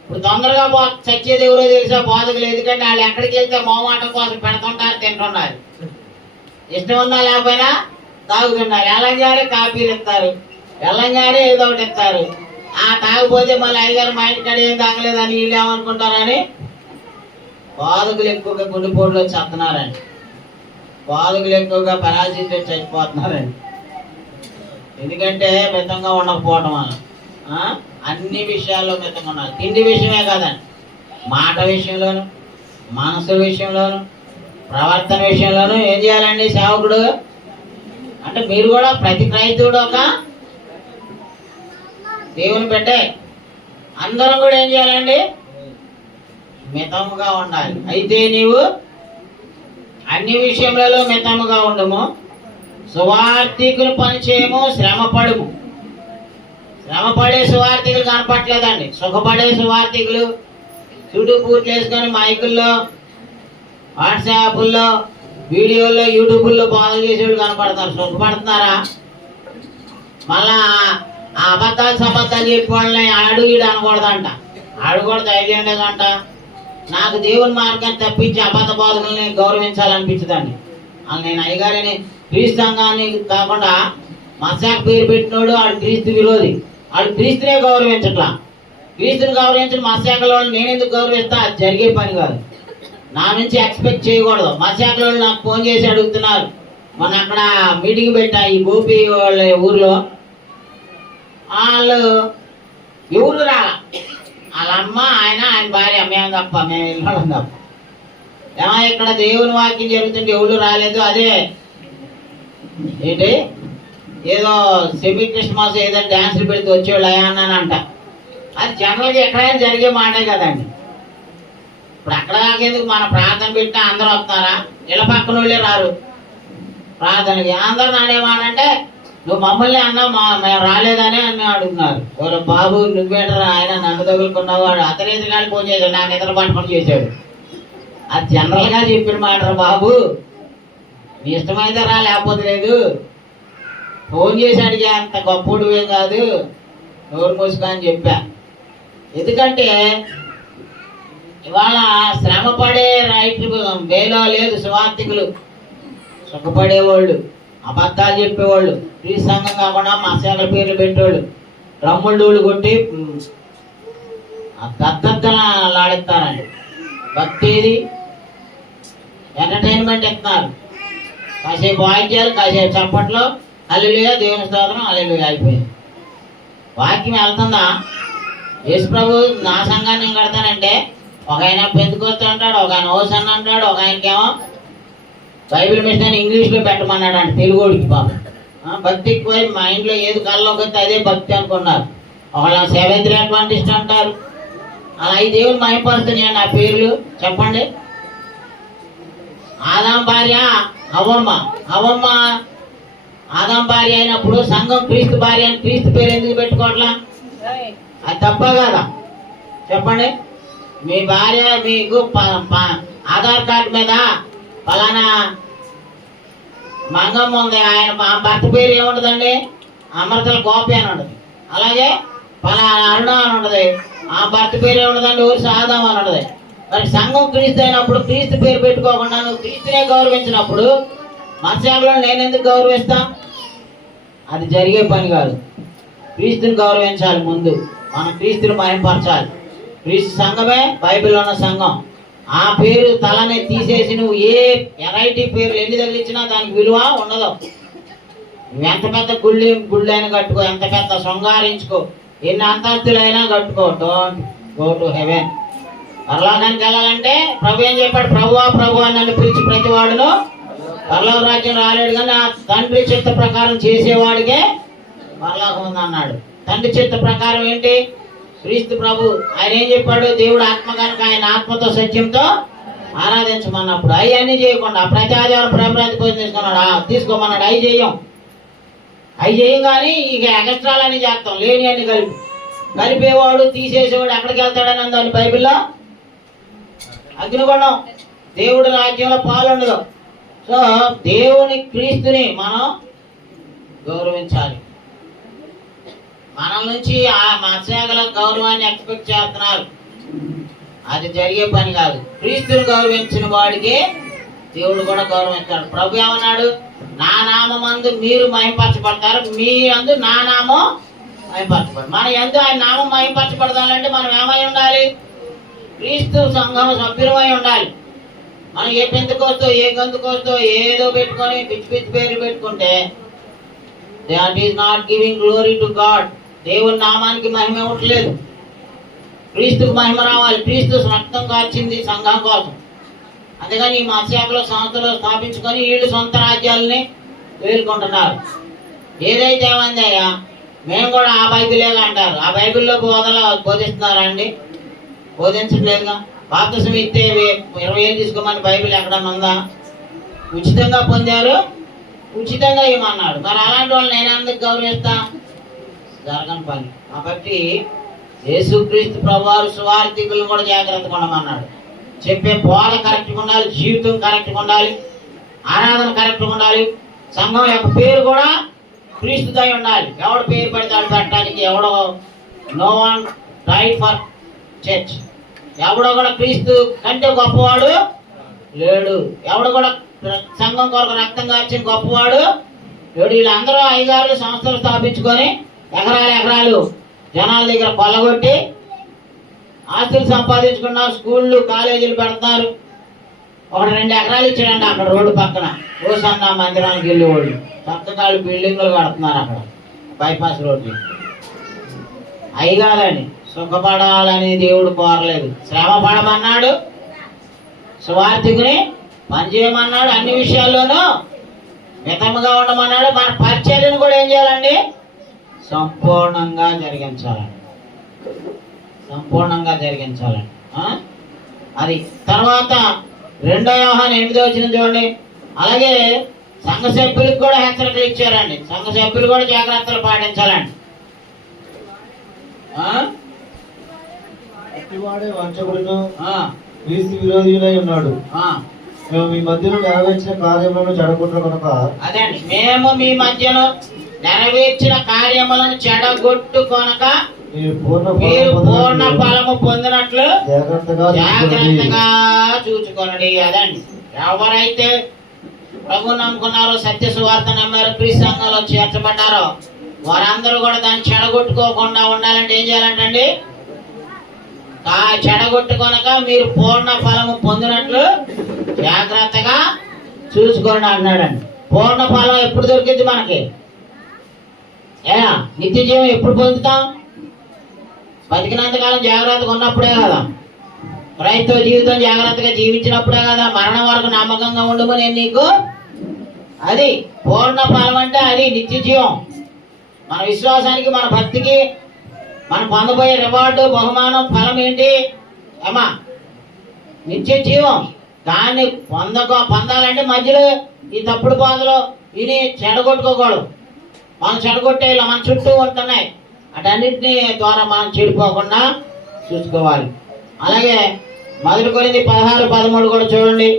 ఇప్పుడు తొందరగా చచ్చేది ఎవరో తెలుసా? బోధకులు. ఎందుకంటే వాళ్ళు ఎక్కడికి వెళ్తే మోమాటం కోసం పెడుతుంటారు, తింటున్నారు. ఇష్టం ఉన్నా లేకపోయినా తాగుతున్నారు. ఎల్లంగానే కాపీలు ఇస్తారు, ఎల్లంగానే ఏదో ఒకటి ఇస్తారు. తాగిపోతే మళ్ళీ అయ్యగారు మా ఇంటికాడ ఏం తాగలేదని వీళ్ళు ఏమనుకుంటారని బోధకులు ఎక్కువగా గుండెపోటులో చస్తున్నారండి. బోధకులు ఎక్కువగా పెరాలసిస్ వచ్చి చచ్చిపోతున్నారండి. ఎందుకంటే మితంగా ఉండకపోవడం వల్ల. అన్ని విషయాల్లో మితంగా ఉండాలి. తిండి విషయమే కాదండి, మాట విషయంలోను, మనసు విషయంలోను, ప్రవర్తన విషయంలోనూ ఏం చేయాలండి సేవకుడు? అంటే మీరు కూడా, ప్రతి క్రైస్తవుడు ఒక దేవుని పెట్టే, అందరం కూడా ఏం చేయాలండి? మితముగా ఉండాలి. అయితే నీవు అన్ని విషయములలో మితముగా ఉండము, సువార్థికులు పని చేయము, శ్రమ పడుము. శ్రమపడే సువార్థికులు కనపట్లేదండి. సుఖపడే సువార్థికులు చుట్టూ పూర్తి వేసుకొని మైకుల్లో, వాట్సాప్ల్లో, వీడియోల్లో, యూట్యూబ్లో బోధన చేసేవాళ్ళు కనపడతారు. సుఖపడుతున్నారా? మళ్ళా ఆ అబద్ధాలు చెప్పి వాళ్ళని ఆడు ఈడు అనకూడదంట. ఆడు కూడా ధైర్యం లేదంట. నాకు దేవుని మార్గాన్ని తప్పించి అబద్ధ బోధకుల్ని గౌరవించాలనిపించదండి. నేను అయ్యగారిని క్రీస్తు సంఘాన్ని కాకుండా మత్స్యాకు పేరు పెట్టినోడు ఆడు క్రీస్తు విరోధి. ఆడు క్రీస్తునే గౌరవించట్లా. క్రీస్తుని గౌరవించిన మత్స్యాకుల నేను ఎందుకు గౌరవిస్తా? అది జరిగే పని కాదు. నా నుంచి ఎక్స్పెక్ట్ చేయకూడదు. మత్స్యాకుల నాకు ఫోన్ చేసి అడుగుతున్నారు. మొన్న అక్కడ మీటింగ్ పెట్టా ఈ గోపి వాళ్ళ ఊర్లో. వాళ్ళు ఎవరు రాలా, వాళ్ళ అమ్మ, ఆయన భార్య, మేము తప్ప, మేము వెళ్ళడం తప్ప. ఇక్కడ దేవుని వాక్యం జరుగుతుంటే ఎవరు రాలేదు. అదే ఏంటి ఏదో సెమీ క్రిస్మస్ ఏదో డ్యాన్సులు పెడితే వచ్చేవాళ్ళు అయ్యా అన్నానంట. అది జనరల్గా ఎక్కడైనా జరిగే మాటే కదండి. ఇప్పుడు అక్కడ దాకేందుకు? మన ప్రార్థన పెట్టినా అందరూ వస్తున్నారా? ఇళ్ళ పక్కన వాళ్ళే రారు ప్రార్థనకి. అందరూ నానేమానంటే నువ్వు మమ్మల్ని అన్నావు, మేము రాలేదని అని అడుగుతున్నారు. వాళ్ళ బాబు నువ్వేంటరా ఆయన నన్ను తగులుకున్నవాడు అతనేది కానీ ఫోన్ చేశాడు, నాకు నిద్ర పట్టుకొని చేశాడు. అది జనరల్గా చెప్పిన మాట బాబు, నీ ఇష్టమైతే రా, లేకపోతే లేదు. ఫోన్ చేసి అడిగా, అంత గొప్పడువేం కాదు, నోరు మూసుకో అని చెప్పా. ఎందుకంటే ఇవాళ శ్రమ పడే రైట్ వేలో లేదు. సువార్థికులు సుఖపడేవాళ్ళు, అబద్ధాలు చెప్పేవాళ్ళు, ఈ సంఘం కాకుండా మసాల పేర్లు పెట్టేవాళ్ళు, డ్రమ్ముళ్ళు కొట్టి దత్తలాడిస్తారండి. భక్తి ఎంటర్టైన్మెంట్ ఇస్తున్నారు. కాసేపు వాయిద్యాలు, కాసేపు చప్పట్లో, హల్లెలూయా, దేవుని స్తోత్రం, హల్లెలూయా అయిపోయింది. వాక్యం వెళ్తుందా? యేసు ప్రభు నా సంఘాన్ని నేను కడతానంటే ఒక ఆయన పెందుకొస్తూ అంటాడు, ఒక ఆయన ఓసన్ అంటాడు, ఒక ఆయనకేమో బైబిల్ మిషన్ ఇంగ్లీష్లో పెట్టమన్నాడు అంటే తెలుగుడికి పాప. భక్తి ఎక్కువై మా ఇంట్లో ఏది కళ్ళలోకి వస్తే అదే భక్తి అనుకున్నారు. ఒకళ్ళ సెవెంత్ అడ్వాంటిస్ట్ అంటారు. అలా ఈ దేవుని మహిమపరుస్తున్నాయండి. ఆ పేర్లు చెప్పండి. ఆదాం భార్య అవ్వమ్మ. ఆదాం భార్య అయినప్పుడు సంఘం క్రీస్తు భార్య అని క్రీస్తు పేరు ఎందుకు పెట్టుకోవట్లా? అది తప్ప కదా? చెప్పండి. మీ భార్య మీకు ఆధార్ కార్డు మీద ఫలానా మంగమ్మ ఉంది, ఆయన భర్త పేరు ఏముండదండి? అమృతల గోపి అని ఉండదు. అలాగే పలానా అరుణ అని ఉండదు, ఆ భర్త పేరు ఏముండదండి? ఊరి సాదాం అని ఉండదు. మరి సంఘం క్రీస్తు అయినప్పుడు క్రీస్తు పేరు పెట్టుకోకుండా నువ్వు క్రీస్తునే గౌరవించినప్పుడు మత్స్యాలలో నేను ఎందుకు గౌరవిస్తా? అది జరిగే పని కాదు. క్రీస్తుని గౌరవించాలి. ముందు మనం క్రీస్తుని మహిమపరచాలి. క్రీస్తు సంఘమే బైబిల్లో ఉన్న సంఘం. ఆ పేరు తలని తీసేసి నువ్వు ఏ వెరైటీ పేర్లు ఎన్ని తగిలించినా దానికి విలువ ఉండదు. నువ్వు ఎంత పెద్ద గుళ్ళైనా కట్టుకో, ఎంత పెద్ద శృంగారించుకో, ఎన్ని అంతస్తులైనా కట్టుకో, డోంట్ గో టు హెవెన్. పరలోకానికి వెళ్ళాలంటే ప్రభు ఏం చెప్పాడు? ప్రభువా ప్రభు అని నన్ను పిలిచి ప్రతివాడును పరలోక రాజ్యం రాలేడు, కానీ ఆ తండ్రి చిత్త ప్రకారం చేసేవాడికే పరలోకం ఉంది అన్నాడు. తండ్రి చిత్త ప్రకారం ఏంటి? క్రీస్తు ప్రభు ఆయన ఏం చెప్పాడు? దేవుడు ఆత్మ కనుక ఆయన ఆత్మతో సత్యంతో ఆరాధించమన్నప్పుడు అవన్నీ చేయకుండా ప్రతి ఆదివారం ప్రభుత్వ భోజనం తీసుకోమన్నాడు. అవి చేయం కానీ ఇక ఎక్స్ట్రాలని చేస్తాం, లేని అన్ని కలిపేవాడు తీసేసేవాడు ఎక్కడికి వెళ్తాడని అందని బైబిల్లో. అగ్నిగుండం, దేవుడి రాజ్యంలో పాలుండదు. సో దేవుని క్రీస్తుని మనం గౌరవించాలి. మన నుంచి ఆ మత్స్యాగల గౌరవాన్ని ఎక్స్పెక్ట్ చేస్తున్నారు, అది జరిగే పని కాదు. క్రీస్తుని గౌరవించిన వాడికి దేవుడు కూడా గౌరవిస్తాడు. ప్రభు ఏమన్నాడు? నా నామందు మీరు మహింపరచబడతారు, మీ అందు నా నామం మహింపరచబడు. మన ఎందు ఆయన నామం మహింపరచబడతానంటే మనం ఏమై ఉండాలి? క్రీస్తు సంఘం సభ్యులమై ఉండాలి. మనం ఏ పెందుకోస్తో ఏ గంతుకోస్తో ఏదో పెట్టుకొని పిచ్చి పిచ్చి పేర్లు పెట్టుకుంటే that is not giving glory to God. దేవుని నామానికి మహిమ ఇవ్వట్లేదు. క్రీస్తుకు మహిమ రావాలి. క్రీస్తు రక్తం కార్చింది సంఘం కోసం. అందుకని ఈ మత్స్యాకుల సంస్థలు స్థాపించుకొని వీళ్ళు సొంత రాజ్యాలని వేలుకుంటున్నారు. ఏదైతే ఏమైందయ్యా, మేము కూడా ఆ బైబిలేగా అంటారు. ఆ బైబిల్లో బోధిస్తున్నారా అండి? బోధించట్లేదుగా. బాప్తిసం ఇస్తే 20,000 తీసుకోమని బైబిల్ ఎక్కడన్నా ఉందా? ఉచితంగా పొందారు, ఉచితంగా ఇవ్వమన్నాడు. మరి అలాంటి వాళ్ళు నేను ఎందుకు గౌరవిస్తా? జరగని పని. కాబట్టి యేసుక్రీస్తు ప్రభువారు సువార్థికులను కూడా జాగ్రత్తగా ఉండమన్నాడు. చెప్పే బోధ కరెక్ట్గా ఉండాలి, జీవితం కరెక్ట్గా ఉండాలి, ఆరాధన కరెక్ట్గా ఉండాలి. సంఘం యొక్క పేరు కూడా క్రీస్తుదై ఉండాలి. ఎవడు పేరు పెడతాడు పెట్టడానికి? ఎవడో no one right for church. ఎవడో కూడా క్రీస్తు కంటే గొప్పవాడు లేడు. ఎవడు కూడా సంఘం కొరకు రక్తం కార్చిన గొప్పవాడు లేడు. వీళ్ళందరూ 5-6 సంస్థలు స్థాపించుకొని ఎకరాలు జనాల దగ్గర కొల్లగొట్టి ఆస్తులు సంపాదించుకున్నారు. స్కూళ్ళు కాలేజీలు పెడతారు. 1-2 ఎకరాలు ఇచ్చాడండి అక్కడ రోడ్డు పక్కన ఓసన్న మందిరానికి వెళ్ళి వాళ్ళు పక్కకాళ్ళు బిల్డింగ్లు కడుతున్నారు అక్కడ బైపాస్ రోడ్డు. అవి కాదని సుఖపడాలని దేవుడు కోరలేదు. శ్రమ పడమన్నాడు, సువార్థికుని పనిచేయమన్నాడు, అన్ని విషయాల్లోనూ మితముగా ఉండమన్నాడు. మన పరిచర్యను కూడా ఏం చేయాలండి? సంపూర్ణంగా జరిగించాలండి. సంపూర్ణంగా జరిగించాలండి. అది తర్వాత 2 యోహాను 8 చూడండి. అలాగే సంఘ సభ్యులకు కూడా హెచ్చరికలు ఇచ్చారండి. సంఘ సభ్యులు కూడా జాగ్రత్తలు పాటించాలండి. ప్రతివాడే వంచకుడును క్రీస్తు విరోధియుడై ఉన్నాడు. మేము మీ మధ్యలో నెరవేర్చిన కార్యములను చెడగొట్టు కనుక. అదండి, మేము మీ మధ్యలో నెరవేర్చిన కార్యములను చెడగొట్టు కొనక మీరు పూర్ణ ఫలము పొందినట్లు జాగ్రత్తగా చూచుకోండి. అదండి, ఎవరైతే ప్రభు నమ్ముకున్నారో, సత్య సువార్త నమ్మారో, క్రీస్తు సంఘంలో చేర్చబడ్డారో వారందరూ కూడా దాన్ని చెడగొట్టుకోకుండా ఉండాలంటే ఏం చేయాలంటండి? చెడగొట్టుకొనక మీరు పూర్ణ ఫలము పొందినట్లు జాగ్రత్తగా చూసుకోండి అన్నాడండి. పూర్ణ ఫలం ఎప్పుడు దొరికింది మనకి? నిత్య జీవం ఎప్పుడు పొందుతాం? బతికినంతకాలం జాగ్రత్తగా ఉన్నప్పుడే కదా. క్రైస్తవ జీవితం జాగ్రత్తగా జీవించినప్పుడే కదా. మరణం వరకు నమ్మకంగా ఉండమని నేను నీకు అది పూర్ణ ఫలం అంటే అది నిత్య జీవం. మన విశ్వాసానికి, మన భక్తికి మనం పొందబోయే రివార్డు, బహుమానం, ఫలం ఏంటి? ఏమా నిత్య జీవం. దాన్ని పొందాలంటే మధ్యలో ఈ తప్పుడు బాధలు ఇని చెడగొట్టుకోకూడదు. మనం చెడగొట్టే మన చుట్టూ ఉంటున్నాయి, అటన్నిటిని ద్వారా మనం చెడిపోకుండా చూసుకోవాలి. అలాగే 1 కొరింథీ 16:13 కూడా చూడండి.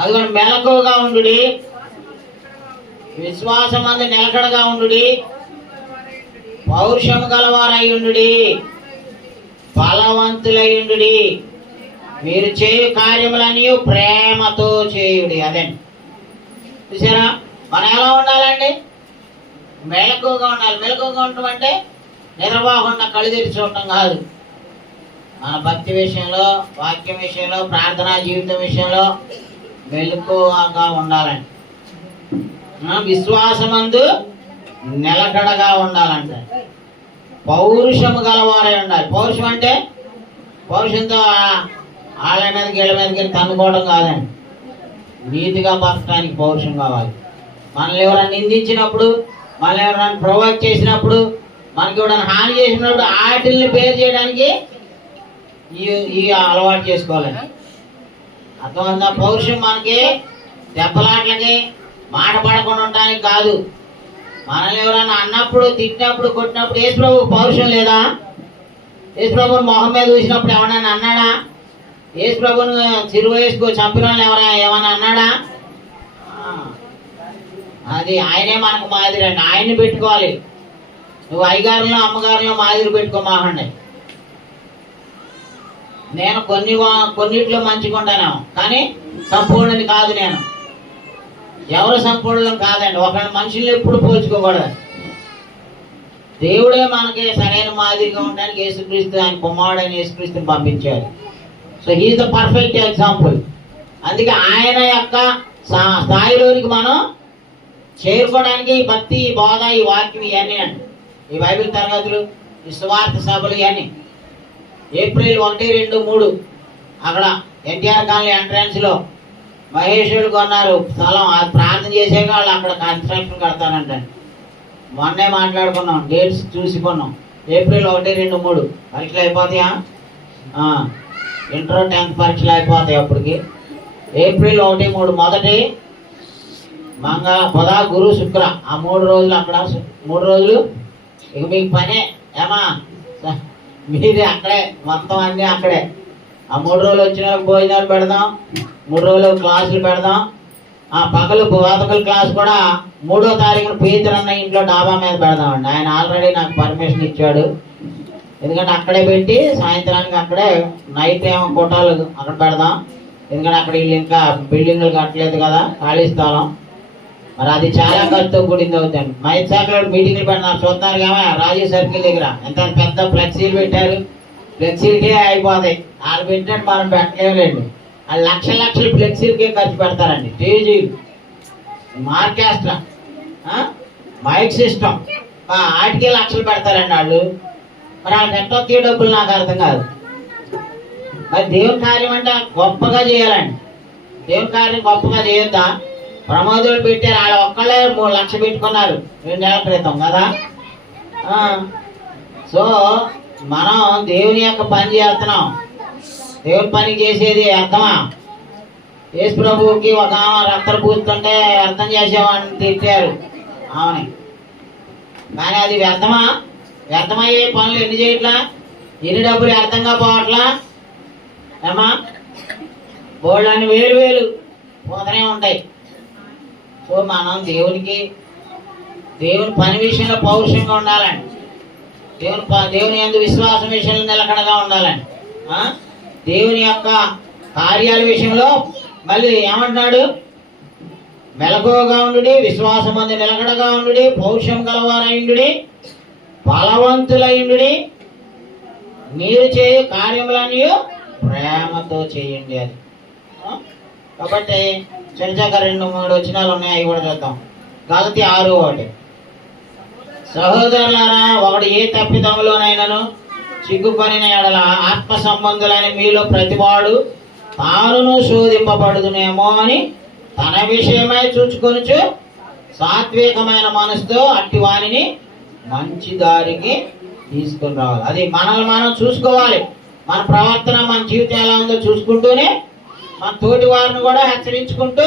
అది కూడా మెలకువగా ఉండుడి, విశ్వాసం అందు నిలకడగా ఉండుడి, పౌరుషము గలవారై ఉండుడి, బలవంతులై ఉండుడి, మీరు చేయు కార్యములన్నీ ప్రేమతో చేయుడి. అదండి, చూసారా? మనం ఎలా ఉండాలండి? మెలకువగా ఉండాలి. మెలకువగా ఉండటం అంటే నిద్రపోకుండా కళ్ళు తెరిచి చూడటం కాదు. మన భక్తి విషయంలో, వాక్యం విషయంలో, ప్రార్థనా జీవితం విషయంలో మెలకువగా ఉండాలండి. విశ్వాసమందు నిలకడగా ఉండాలంట. పౌరుషము గలవారై ఉండాలి. పౌరుషం అంటే పౌరుషంతో వాళ్ళ మీద గీళ్ళ మీదకి తన్నుకోవడం కాదండి. నీతిగా బతకడానికి పౌరుషం కావాలి. మనల్ని ఎవరైనా నిందించినప్పుడు, మనల్ని ఎవరైనా ప్రొవోక్ చేసినప్పుడు, మనకి ఎవరైనా హాని చేసినప్పుడు వాటిల్ని బేర్ చేయడానికి ఈ అలవాటు చేసుకోవాలండి. అర్థమైందా? పౌరుషం మనకి దెబ్బలాట్లకి, మాట పడకుండా ఉండడానికి కాదు. మనల్ని ఎవరైనా అన్నప్పుడు, తిట్టినప్పుడు, కొట్టినప్పుడు యేసు ప్రభు పౌరుషం లేదా? యేసు ప్రభుని మొహం మీద చూసినప్పుడు ఎవరైనా అన్నాడా? యేసు ప్రభుని సిలువ వేసుకో చంపిన వాళ్ళు ఎవరైనా ఏమైనా అన్నాడా? అది ఆయనే మనకు మాదిరి అండి. ఆయన్ని పెట్టుకోవాలి. నువ్వు అయ్యగారులో అమ్మగారులో మాదిరి పెట్టుకోమాకండి. నేను కొన్నిట్లో మంచిగా ఉంటాను, కానీ సంపూర్ణని కాదు. నేను ఎవరు సంపూర్ణం కాదండి. ఒక మనుషుల్ని ఎప్పుడు పోల్చుకోకూడదు. దేవుడే మనకి సరైన మాదిరిగా ఉండడానికి యేసుక్రీస్తు, ఆయన కుమారుడైన యేసుక్రీస్తుని పంపించారు. So he is the perfect example. అందుకే ఆయన యొక్క స్థాయిలోనికి మనం చేరుకోవడానికి ఈ భక్తి, ఈ బోధ, ఈ వాక్యం ఇవన్నీ అండి. ఈ బైబిల్ తరగతులు, ఈ సువార్త సభలు ఇవన్నీ. ఏప్రిల్ 1, 2, 3 అక్కడ ఎన్టీఆర్ కాలనీ ఎంట్రన్స్-లో మహేశ్వరుడు కొన్నారు స్థలం. అది ప్రార్థన చేసాక వాళ్ళు అక్కడ కన్స్ట్రక్షన్ కడతానంట. మొన్నే మాట్లాడుకున్నాం, డేట్స్ చూసి కొన్నాం. ఏప్రిల్ 1, 2, 3 పరీక్షలు అయిపోతాయా? ఇంటర్ 10th పరీక్షలు అయిపోతాయి అప్పటికి. ఏప్రిల్ 1, 3 మొదటి బుధ, గురు, శుక్ర ఆ 3 రోజులు అక్కడ. 3 రోజులు ఇక మీకు పనే ఏమా, మీది అక్కడే, మొత్తం అన్నీ అక్కడే. ఆ 3 రోజులు వచ్చిన భోజనాలు పెడదాం, 3 రోజులు క్లాసులు పెడదాం. ఆ పగలు బోధకుల క్లాస్ కూడా 3వ తారీఖున పీతర్ అన్న ఇంట్లో డాబా మీద పెడదామండి. ఆయన ఆల్రెడీ నాకు పర్మిషన్ ఇచ్చాడు. ఎందుకంటే అక్కడే పెట్టి సాయంత్రానికి అక్కడే, నైట్ ఏమో కోటాలు అక్కడ పెడదాం. ఎందుకంటే అక్కడ వీళ్ళు ఇంకా బిల్డింగ్లు కట్టలేదు కదా, ఖాళీ స్థలం. మరి అది చాలా ఖర్చుతో కూడింది అవుతాను. మైక్ శాఖలో మీటింగ్లు పెట్టినారు, చూస్తున్నారు కదా రాజీవ్ సర్కిల్ దగ్గర ఎంత పెద్ద ఫ్లెక్సీలు పెట్టారు. ఫ్లెక్సీలకే అయిపోతాయి. వాళ్ళు పెట్టినట్టు మనం పెట్టలేములేండి. వాళ్ళు లక్షల ఫ్లెక్సీలకే ఖర్చు పెడతారండి. స్టేజీలు, మార్కెస్ట్రా, మైక్ సిస్టమ్, వాటికే లక్షలు పెడతారండి వాళ్ళు. మరి వాళ్ళకి ఎంత వస్తాయి డబ్బులు నాకు అర్థం కాదు. మరి దేవుని కార్యం అంటే గొప్పగా చేయాలండి. దేవుని కార్యం గొప్పగా చేయొద్దా? ప్రమోదులు పెట్టారు, వాళ్ళ ఒక్కళ్ళే 3 లక్షలు పెట్టుకున్నారు 2 నెలల క్రితం కదా. సో మనం దేవుని యొక్క పని చేస్తున్నాం. దేవుని పని చేసేది అర్థమా? యేసు ప్రభువుకి ఒక రక్తం పూస్తుంటే అర్థం చేసేవాడిని తిట్టారు, అవును. కానీ అది వ్యర్థమా? వ్యర్థమయ్యే పనులు ఎన్ని చేయట్లా? ఎన్ని డబ్బులు అర్థంగా పోవట్లా ఏమా? బోళ్ళని వేలు పోతూనే ఉంటాయి. సో మనం దేవుని పని విషయంలో పౌరుషంగా ఉండాలండి. దేవుని యందు విశ్వాసం విషయంలో నిలకడగా ఉండాలండి. దేవుని యొక్క కార్యాల విషయంలో మళ్ళీ ఏమంటున్నాడు? మెలకువగా ఉండుడి, విశ్వాసం అందు నిలకడగా ఉండుడి, పౌరుషం గలవారైండుడి, బలవంతులైండుడి, మీరు చేయు కార్యములన్నీ ప్రేమతో చేయండి. అది కాబట్టి చర్చగా 2-3 వచనాలు ఉన్నాయి, అవి కూడా చూద్దాం. గలతీ 6:1 సహోదరులారా, ఒకడు ఏ తప్పిదములోనైనాను చిక్కుకొనిన ఎడల ఆత్మ సంబంధులైన మీలో ప్రతివాడు తానును శోధింపబడుదునేమో అని తన విషయమై చూచుకొనుచు సాత్వికమైన మనసుతో అట్టి వానిని మంచి దారికి తీసుకుని రావాలి. అది మనల్ని మనం చూసుకోవాలి. మన ప్రవర్తన, మన జీవితం ఎలా ఉందో చూసుకుంటూనే మన తోటి వారిని కూడా హెచ్చరించుకుంటూ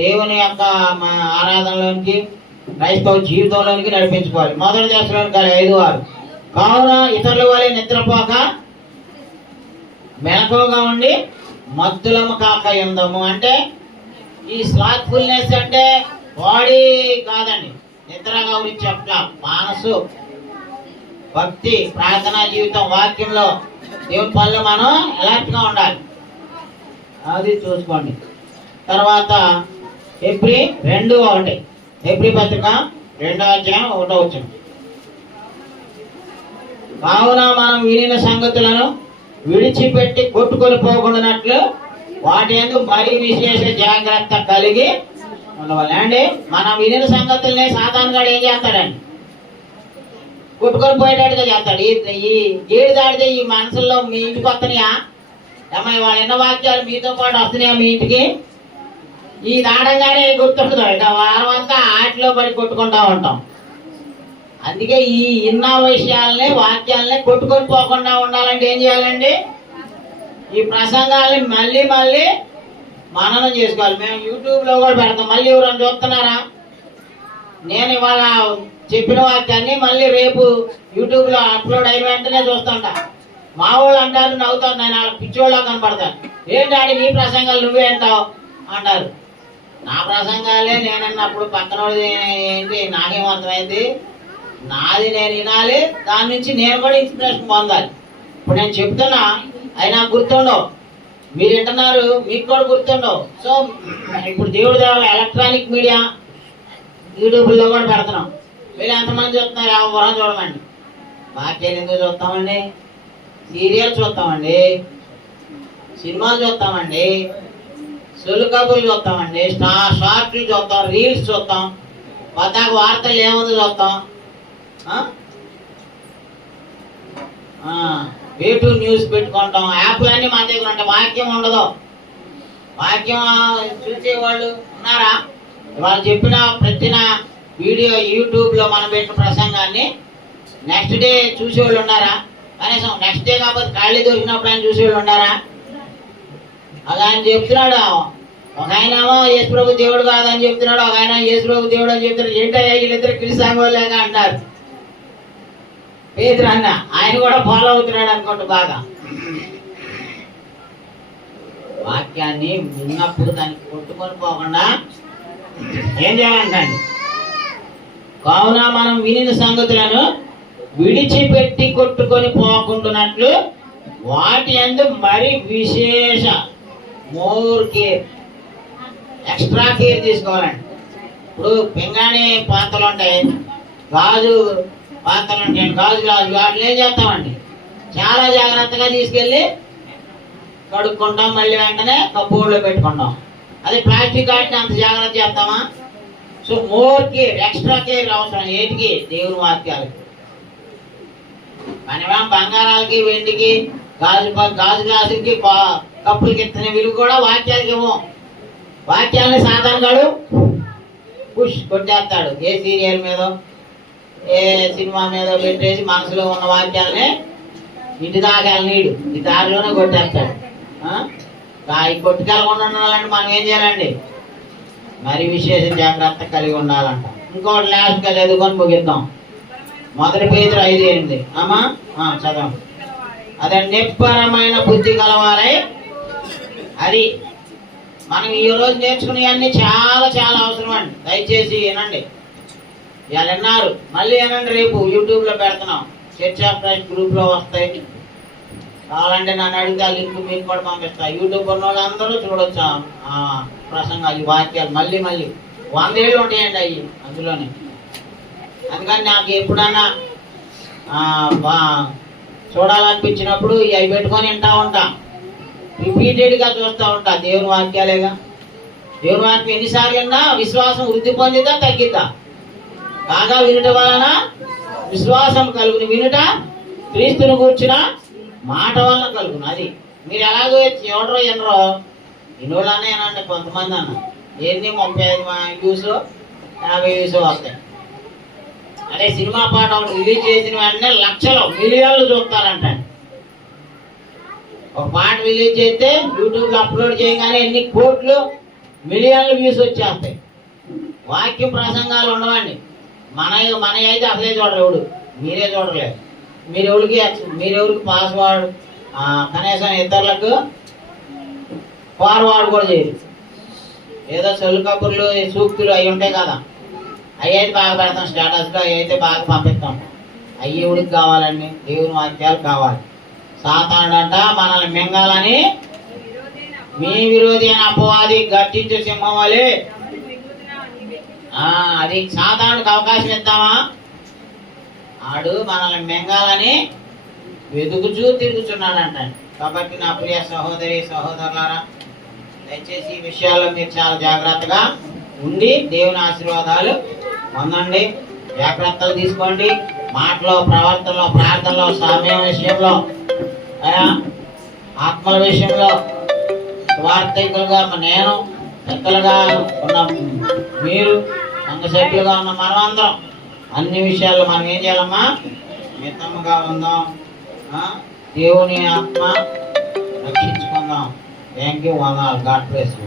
దేవుని యొక్క ఆరాధనలోనికి, క్రైస్తవ జీవితంలోనికి నడిపించుకోవాలి. 1 దశలోనికి 5:6 కావున ఇతరుల వలె నిద్రపోక మెలకువగా ఉండి మత్తులము కాక ఉందము. అంటే ఈ స్లాత్ఫుల్నెస్ అంటే బాడీ కాదండి, నిద్రగా గురించి చెప్పలా, మనసు, భక్తి, ప్రార్థనా జీవితం, వాక్యంలో దేవుని పనులు మనం ఎలర్ట్గా ఉండాలి. అది చూసుకోండి. తర్వాత ఎబ్రీ 2:1, ఎబ్రీ పత్రిక 2:1. కావున మనం వినిన సంగతులను విడిచిపెట్టి కొట్టుకొని పోకుండానట్లు వాటి యందు మరీ విశేష జాగ్రత్త కలిగి ఉండవాలి. అండి మనం వినిన సంగతుల్ని సాధారణంగా ఏం చేస్తాడండి, కొట్టుకొని పోయేటట్టుగా చేస్తాడు. ఈ గేడు దాడితే ఈ మనసుల్లో మీ ఇంటికి వస్తున్నాయా ఏమై వాళ్ళ ఎన్న వాక్యాలు మీతో పాటు వస్తున్నాయా మీ ఇంటికి? ఈ దాడంగానే గుర్తుండదు, ఇక వారం అంతా ఆటలో పడి కొట్టుకుంటా ఉంటాం. అందుకే ఈ ఇన్న విషయాలని వాక్యాలని కొట్టుకొని పోకుండా ఉండాలంటే ఏం చేయాలండి, ఈ ప్రసంగాల్ని మళ్ళీ మళ్ళీ మననం చేసుకోవాలి. మేము యూట్యూబ్లో కూడా పెడతాం. మళ్ళీ ఎవరైనా చూస్తున్నారా? నేను ఇవాళ చెప్పిన వాక్యాన్ని మళ్ళీ రేపు యూట్యూబ్లో అప్లోడ్ అయిన వెంటనే చూస్తుంటా. మా వాళ్ళు అంటారు, నవ్వుతారు, నేను వాళ్ళ పిచ్చోళ్ళ కనపడతాను. ఏంటంటే నీ ప్రసంగాలు నువ్వే అంటావు అంటారు. నా ప్రసంగాలే నేనన్నప్పుడు పక్కన ఏంటి నాకేం అర్థమైంది, నాది నేను వినాలి, దాని నుంచి నేను కూడా ఇన్స్పిరేషన్ పొందాలి. ఇప్పుడు నేను చెప్తున్నా అవి నాకు గుర్తుండవు, మీరు వింటున్నారు మీకు కూడా గుర్తుండవు. సో ఇప్పుడు దేవుడి దేవాల ఎలక్ట్రానిక్ మీడియా యూట్యూబ్లో కూడా పెడుతున్నాం. మీరు ఎంతమంది చూస్తున్నారు? ఎవరు చూడమండి. వాక్యాలు ఎందుకు చూస్తామండి? సీరియల్ చూస్తామండి, సినిమాలు చూస్తామండి, సొలు కబుర్లు చూస్తామండి, షార్ట్లు చూస్తాం, రీల్స్ చూస్తాం, పతాక వార్తలు ఏముంది చూస్తాం, వే2 న్యూస్ పెట్టుకుంటాం. యాప్లన్నీ మా దగ్గర ఉంటాయి. వాక్యం ఉండదు. వాక్యం చూసేవాళ్ళు ఉన్నారా? వాళ్ళు చెప్పిన ప్రతి వీడియో యూట్యూబ్లో మనం పెట్టిన ప్రసంగాన్ని నెక్స్ట్ డే చూసేవాళ్ళు ఉన్నారా? కనీసం నెక్స్ట్ డే కాకపోతే ఖాళీ దొరికినప్పుడు ఆయన చూసేవాళ్ళు ఉన్నారా? అలా ఆయన చెప్తున్నాడు. ఒక ఆయనేమో యేసుప్రభు దేవుడు కాదని చెప్తున్నాడు, ఒక ఆయన యేసుప్రభు దేవుడు అని చెప్తున్నాడు. ఏంటయ్యా వీళ్ళిద్దరు క్రిస్సాంగోలేగా అంటారు. పేతురు అన్న ఆయన కూడా ఫాలో అవుతున్నాడు అనుకోండి బాగా. వాక్యాన్ని విన్నప్పుడు దానికి కొట్టుకొని పోకుండా ఏం చేయాలంటండి, కావున మనం వినిన సంగతులను విడిచిపెట్టి కొట్టుకొని పోకుండానట్లు వాటి యందు మరి విశేష మోర్ కేర్, ఎక్స్ట్రా కేర్ తీసుకోవాలండి. ఇప్పుడు పింగాణి పాత్రలు ఉంటాయి, గాజు పాత్రలు ఉంటాయి, గాజు వాటిని ఏం చేస్తామండి, చాలా జాగ్రత్తగా తీసుకెళ్ళి కడుక్కుంటాం, మళ్ళీ వెంటనే కబ్బోర్డ్లో పెట్టుకుంటాం. అదే ప్లాస్టిక్ వాటిని అంత జాగ్రత్త చేస్తామా? So more care, extra care అవసరం. ఏంటికి? దేవుని వాక్యాలకి. మనమేం బంగారాలకి, వెండికి, గాజు గ్లాసులకి, కప్పులకి ఇస్తున్న విలువ కూడా వాక్యాలకి ఇవ్వం. వాక్యాలని సాధారణగాడు పుష్ కొట్టేస్తాడు. ఏ సీరియల్ మీద, ఏ సినిమా మీద పెట్టేసి మనసులో ఉన్న వాక్యాలని ఇంటి దాకా నీడు ఈ దారిలోనే కొట్టేస్తాడు. ఈ కొట్టుకెళ్ళకుండా ఉండాలంటే మనం ఏం చేయాలండి, మరి విశేష జాగ్రత్త కలిగి ఉండాలంట. ఇంకోటి లాస్ట్గా చదువుకొని ముగిద్దాం. 1 Peter 5:8. అమ్మా చదవం. అదే నిబ్బరమైన బుద్ధి గలవారై, అది మనం ఈ రోజు నేర్చుకునేవన్నీ చాలా చాలా అవసరం అండి. దయచేసి వినండి. ఇవాళ విన్నారు, మళ్ళీ వినండి. రేపు యూట్యూబ్లో పెడుతున్నాం, చర్చ్ ఆఫ్ క్రైస్ట్ గ్రూప్లో వస్తాయి. కావాలంటే నన్ను అడిగితే లింక్ మీకు కూడా పంపిస్తా. యూట్యూబ్ ఉన్న వాళ్ళు అందరూ చూడొచ్చు ప్రసంగాలు, ఈ వాక్యాలు మళ్ళీ మళ్ళీ 100 ఏళ్ళు ఉంటాయండి అవి అందులోనే. అందుకని నాకు ఎప్పుడన్నా చూడాలనిపించినప్పుడు అవి పెట్టుకొని వింటా ఉంటా, రిపీటెడ్గా చూస్తూ ఉంటా. దేవుని వాక్యాలేగా. దేవుని వాక్యం ఎన్నిసార్లు విన్నా విశ్వాసం వృద్ధి పొందిద్దా తగ్గిద్దా? బాగా వినుట వలన విశ్వాసం కలుగుని, వినుట క్రీస్తుని కూర్చున్న మాట వలన కలుగును. అది మీరు ఎలాగో ఎవడరో ఎన్నరో ఇన్నోళ్ళనే ఏనండి. కొంతమంది అన్న ఎన్ని 35 వ్యూస్ 50 వ్యూస్ వస్తాయి. అదే సినిమా పాట రిలీజ్ చేసిన వెంటనే లక్షలు మిలియన్లు చూస్తారంట. ఒక పాట రిలీజ్ చేస్తే యూట్యూబ్లో అప్లోడ్ చేయగానే ఎన్ని కోట్లు మిలియన్లు వ్యూస్ వచ్చేస్తాయి. వాక్యం ప్రసంగాలు ఉండవండి. మన అయితే అసలే చూడరు ఎవడు. మీరే చూడలేదు. మీరెవరికి పాస్వర్డ్ కనీసం ఇతరులకు ఫార్వర్డ్ కూడా చేయరు. ఏదో సొల్లు కబుర్లు సూక్తులు అవి ఉంటాయి కదా, అవి అయితే బాగా పెడతాం స్టేటస్లో, అవి అయితే బాగా పంపిస్తాం. అవి ఎవరికి కావాలండి? దేవుని వాక్యాలు కావాలి. సాతానుడంట మనల్ని మింగాలని మీ విరోధి అయిన అపవాది గట్టించే సింహం వలె. అది సాతానుడికి అవకాశం ఇద్దామా? ఆడు మనల్ని మింగాలని వెతుకుచూ తిరుగుతున్నాడంట. కాబట్టి నా ప్రియ సహోదరి సహోదరులారా, దయచేసి ఈ విషయాల్లో మీరు చాలా జాగ్రత్తగా ఉండి దేవుని ఆశీర్వాదాలు పొందండి. జాగ్రత్తలు తీసుకోండి. మాటలో, ప్రవర్తనలో, ప్రార్థనలో, సమయం విషయంలో, ఆత్మల విషయంలో, స్వార్థికులుగా నేను, పెద్దలుగా ఉన్న మీరు, సంఘ సభ్యులుగా ఉన్న మనమందరం అన్ని విషయాల్లో మనం ఏం చేయాలమ్మా? మితముగా ఉందాం. దేవుని ఆత్మ రక్షించుకుందాం. Thank you. వందనాలు. God bless you.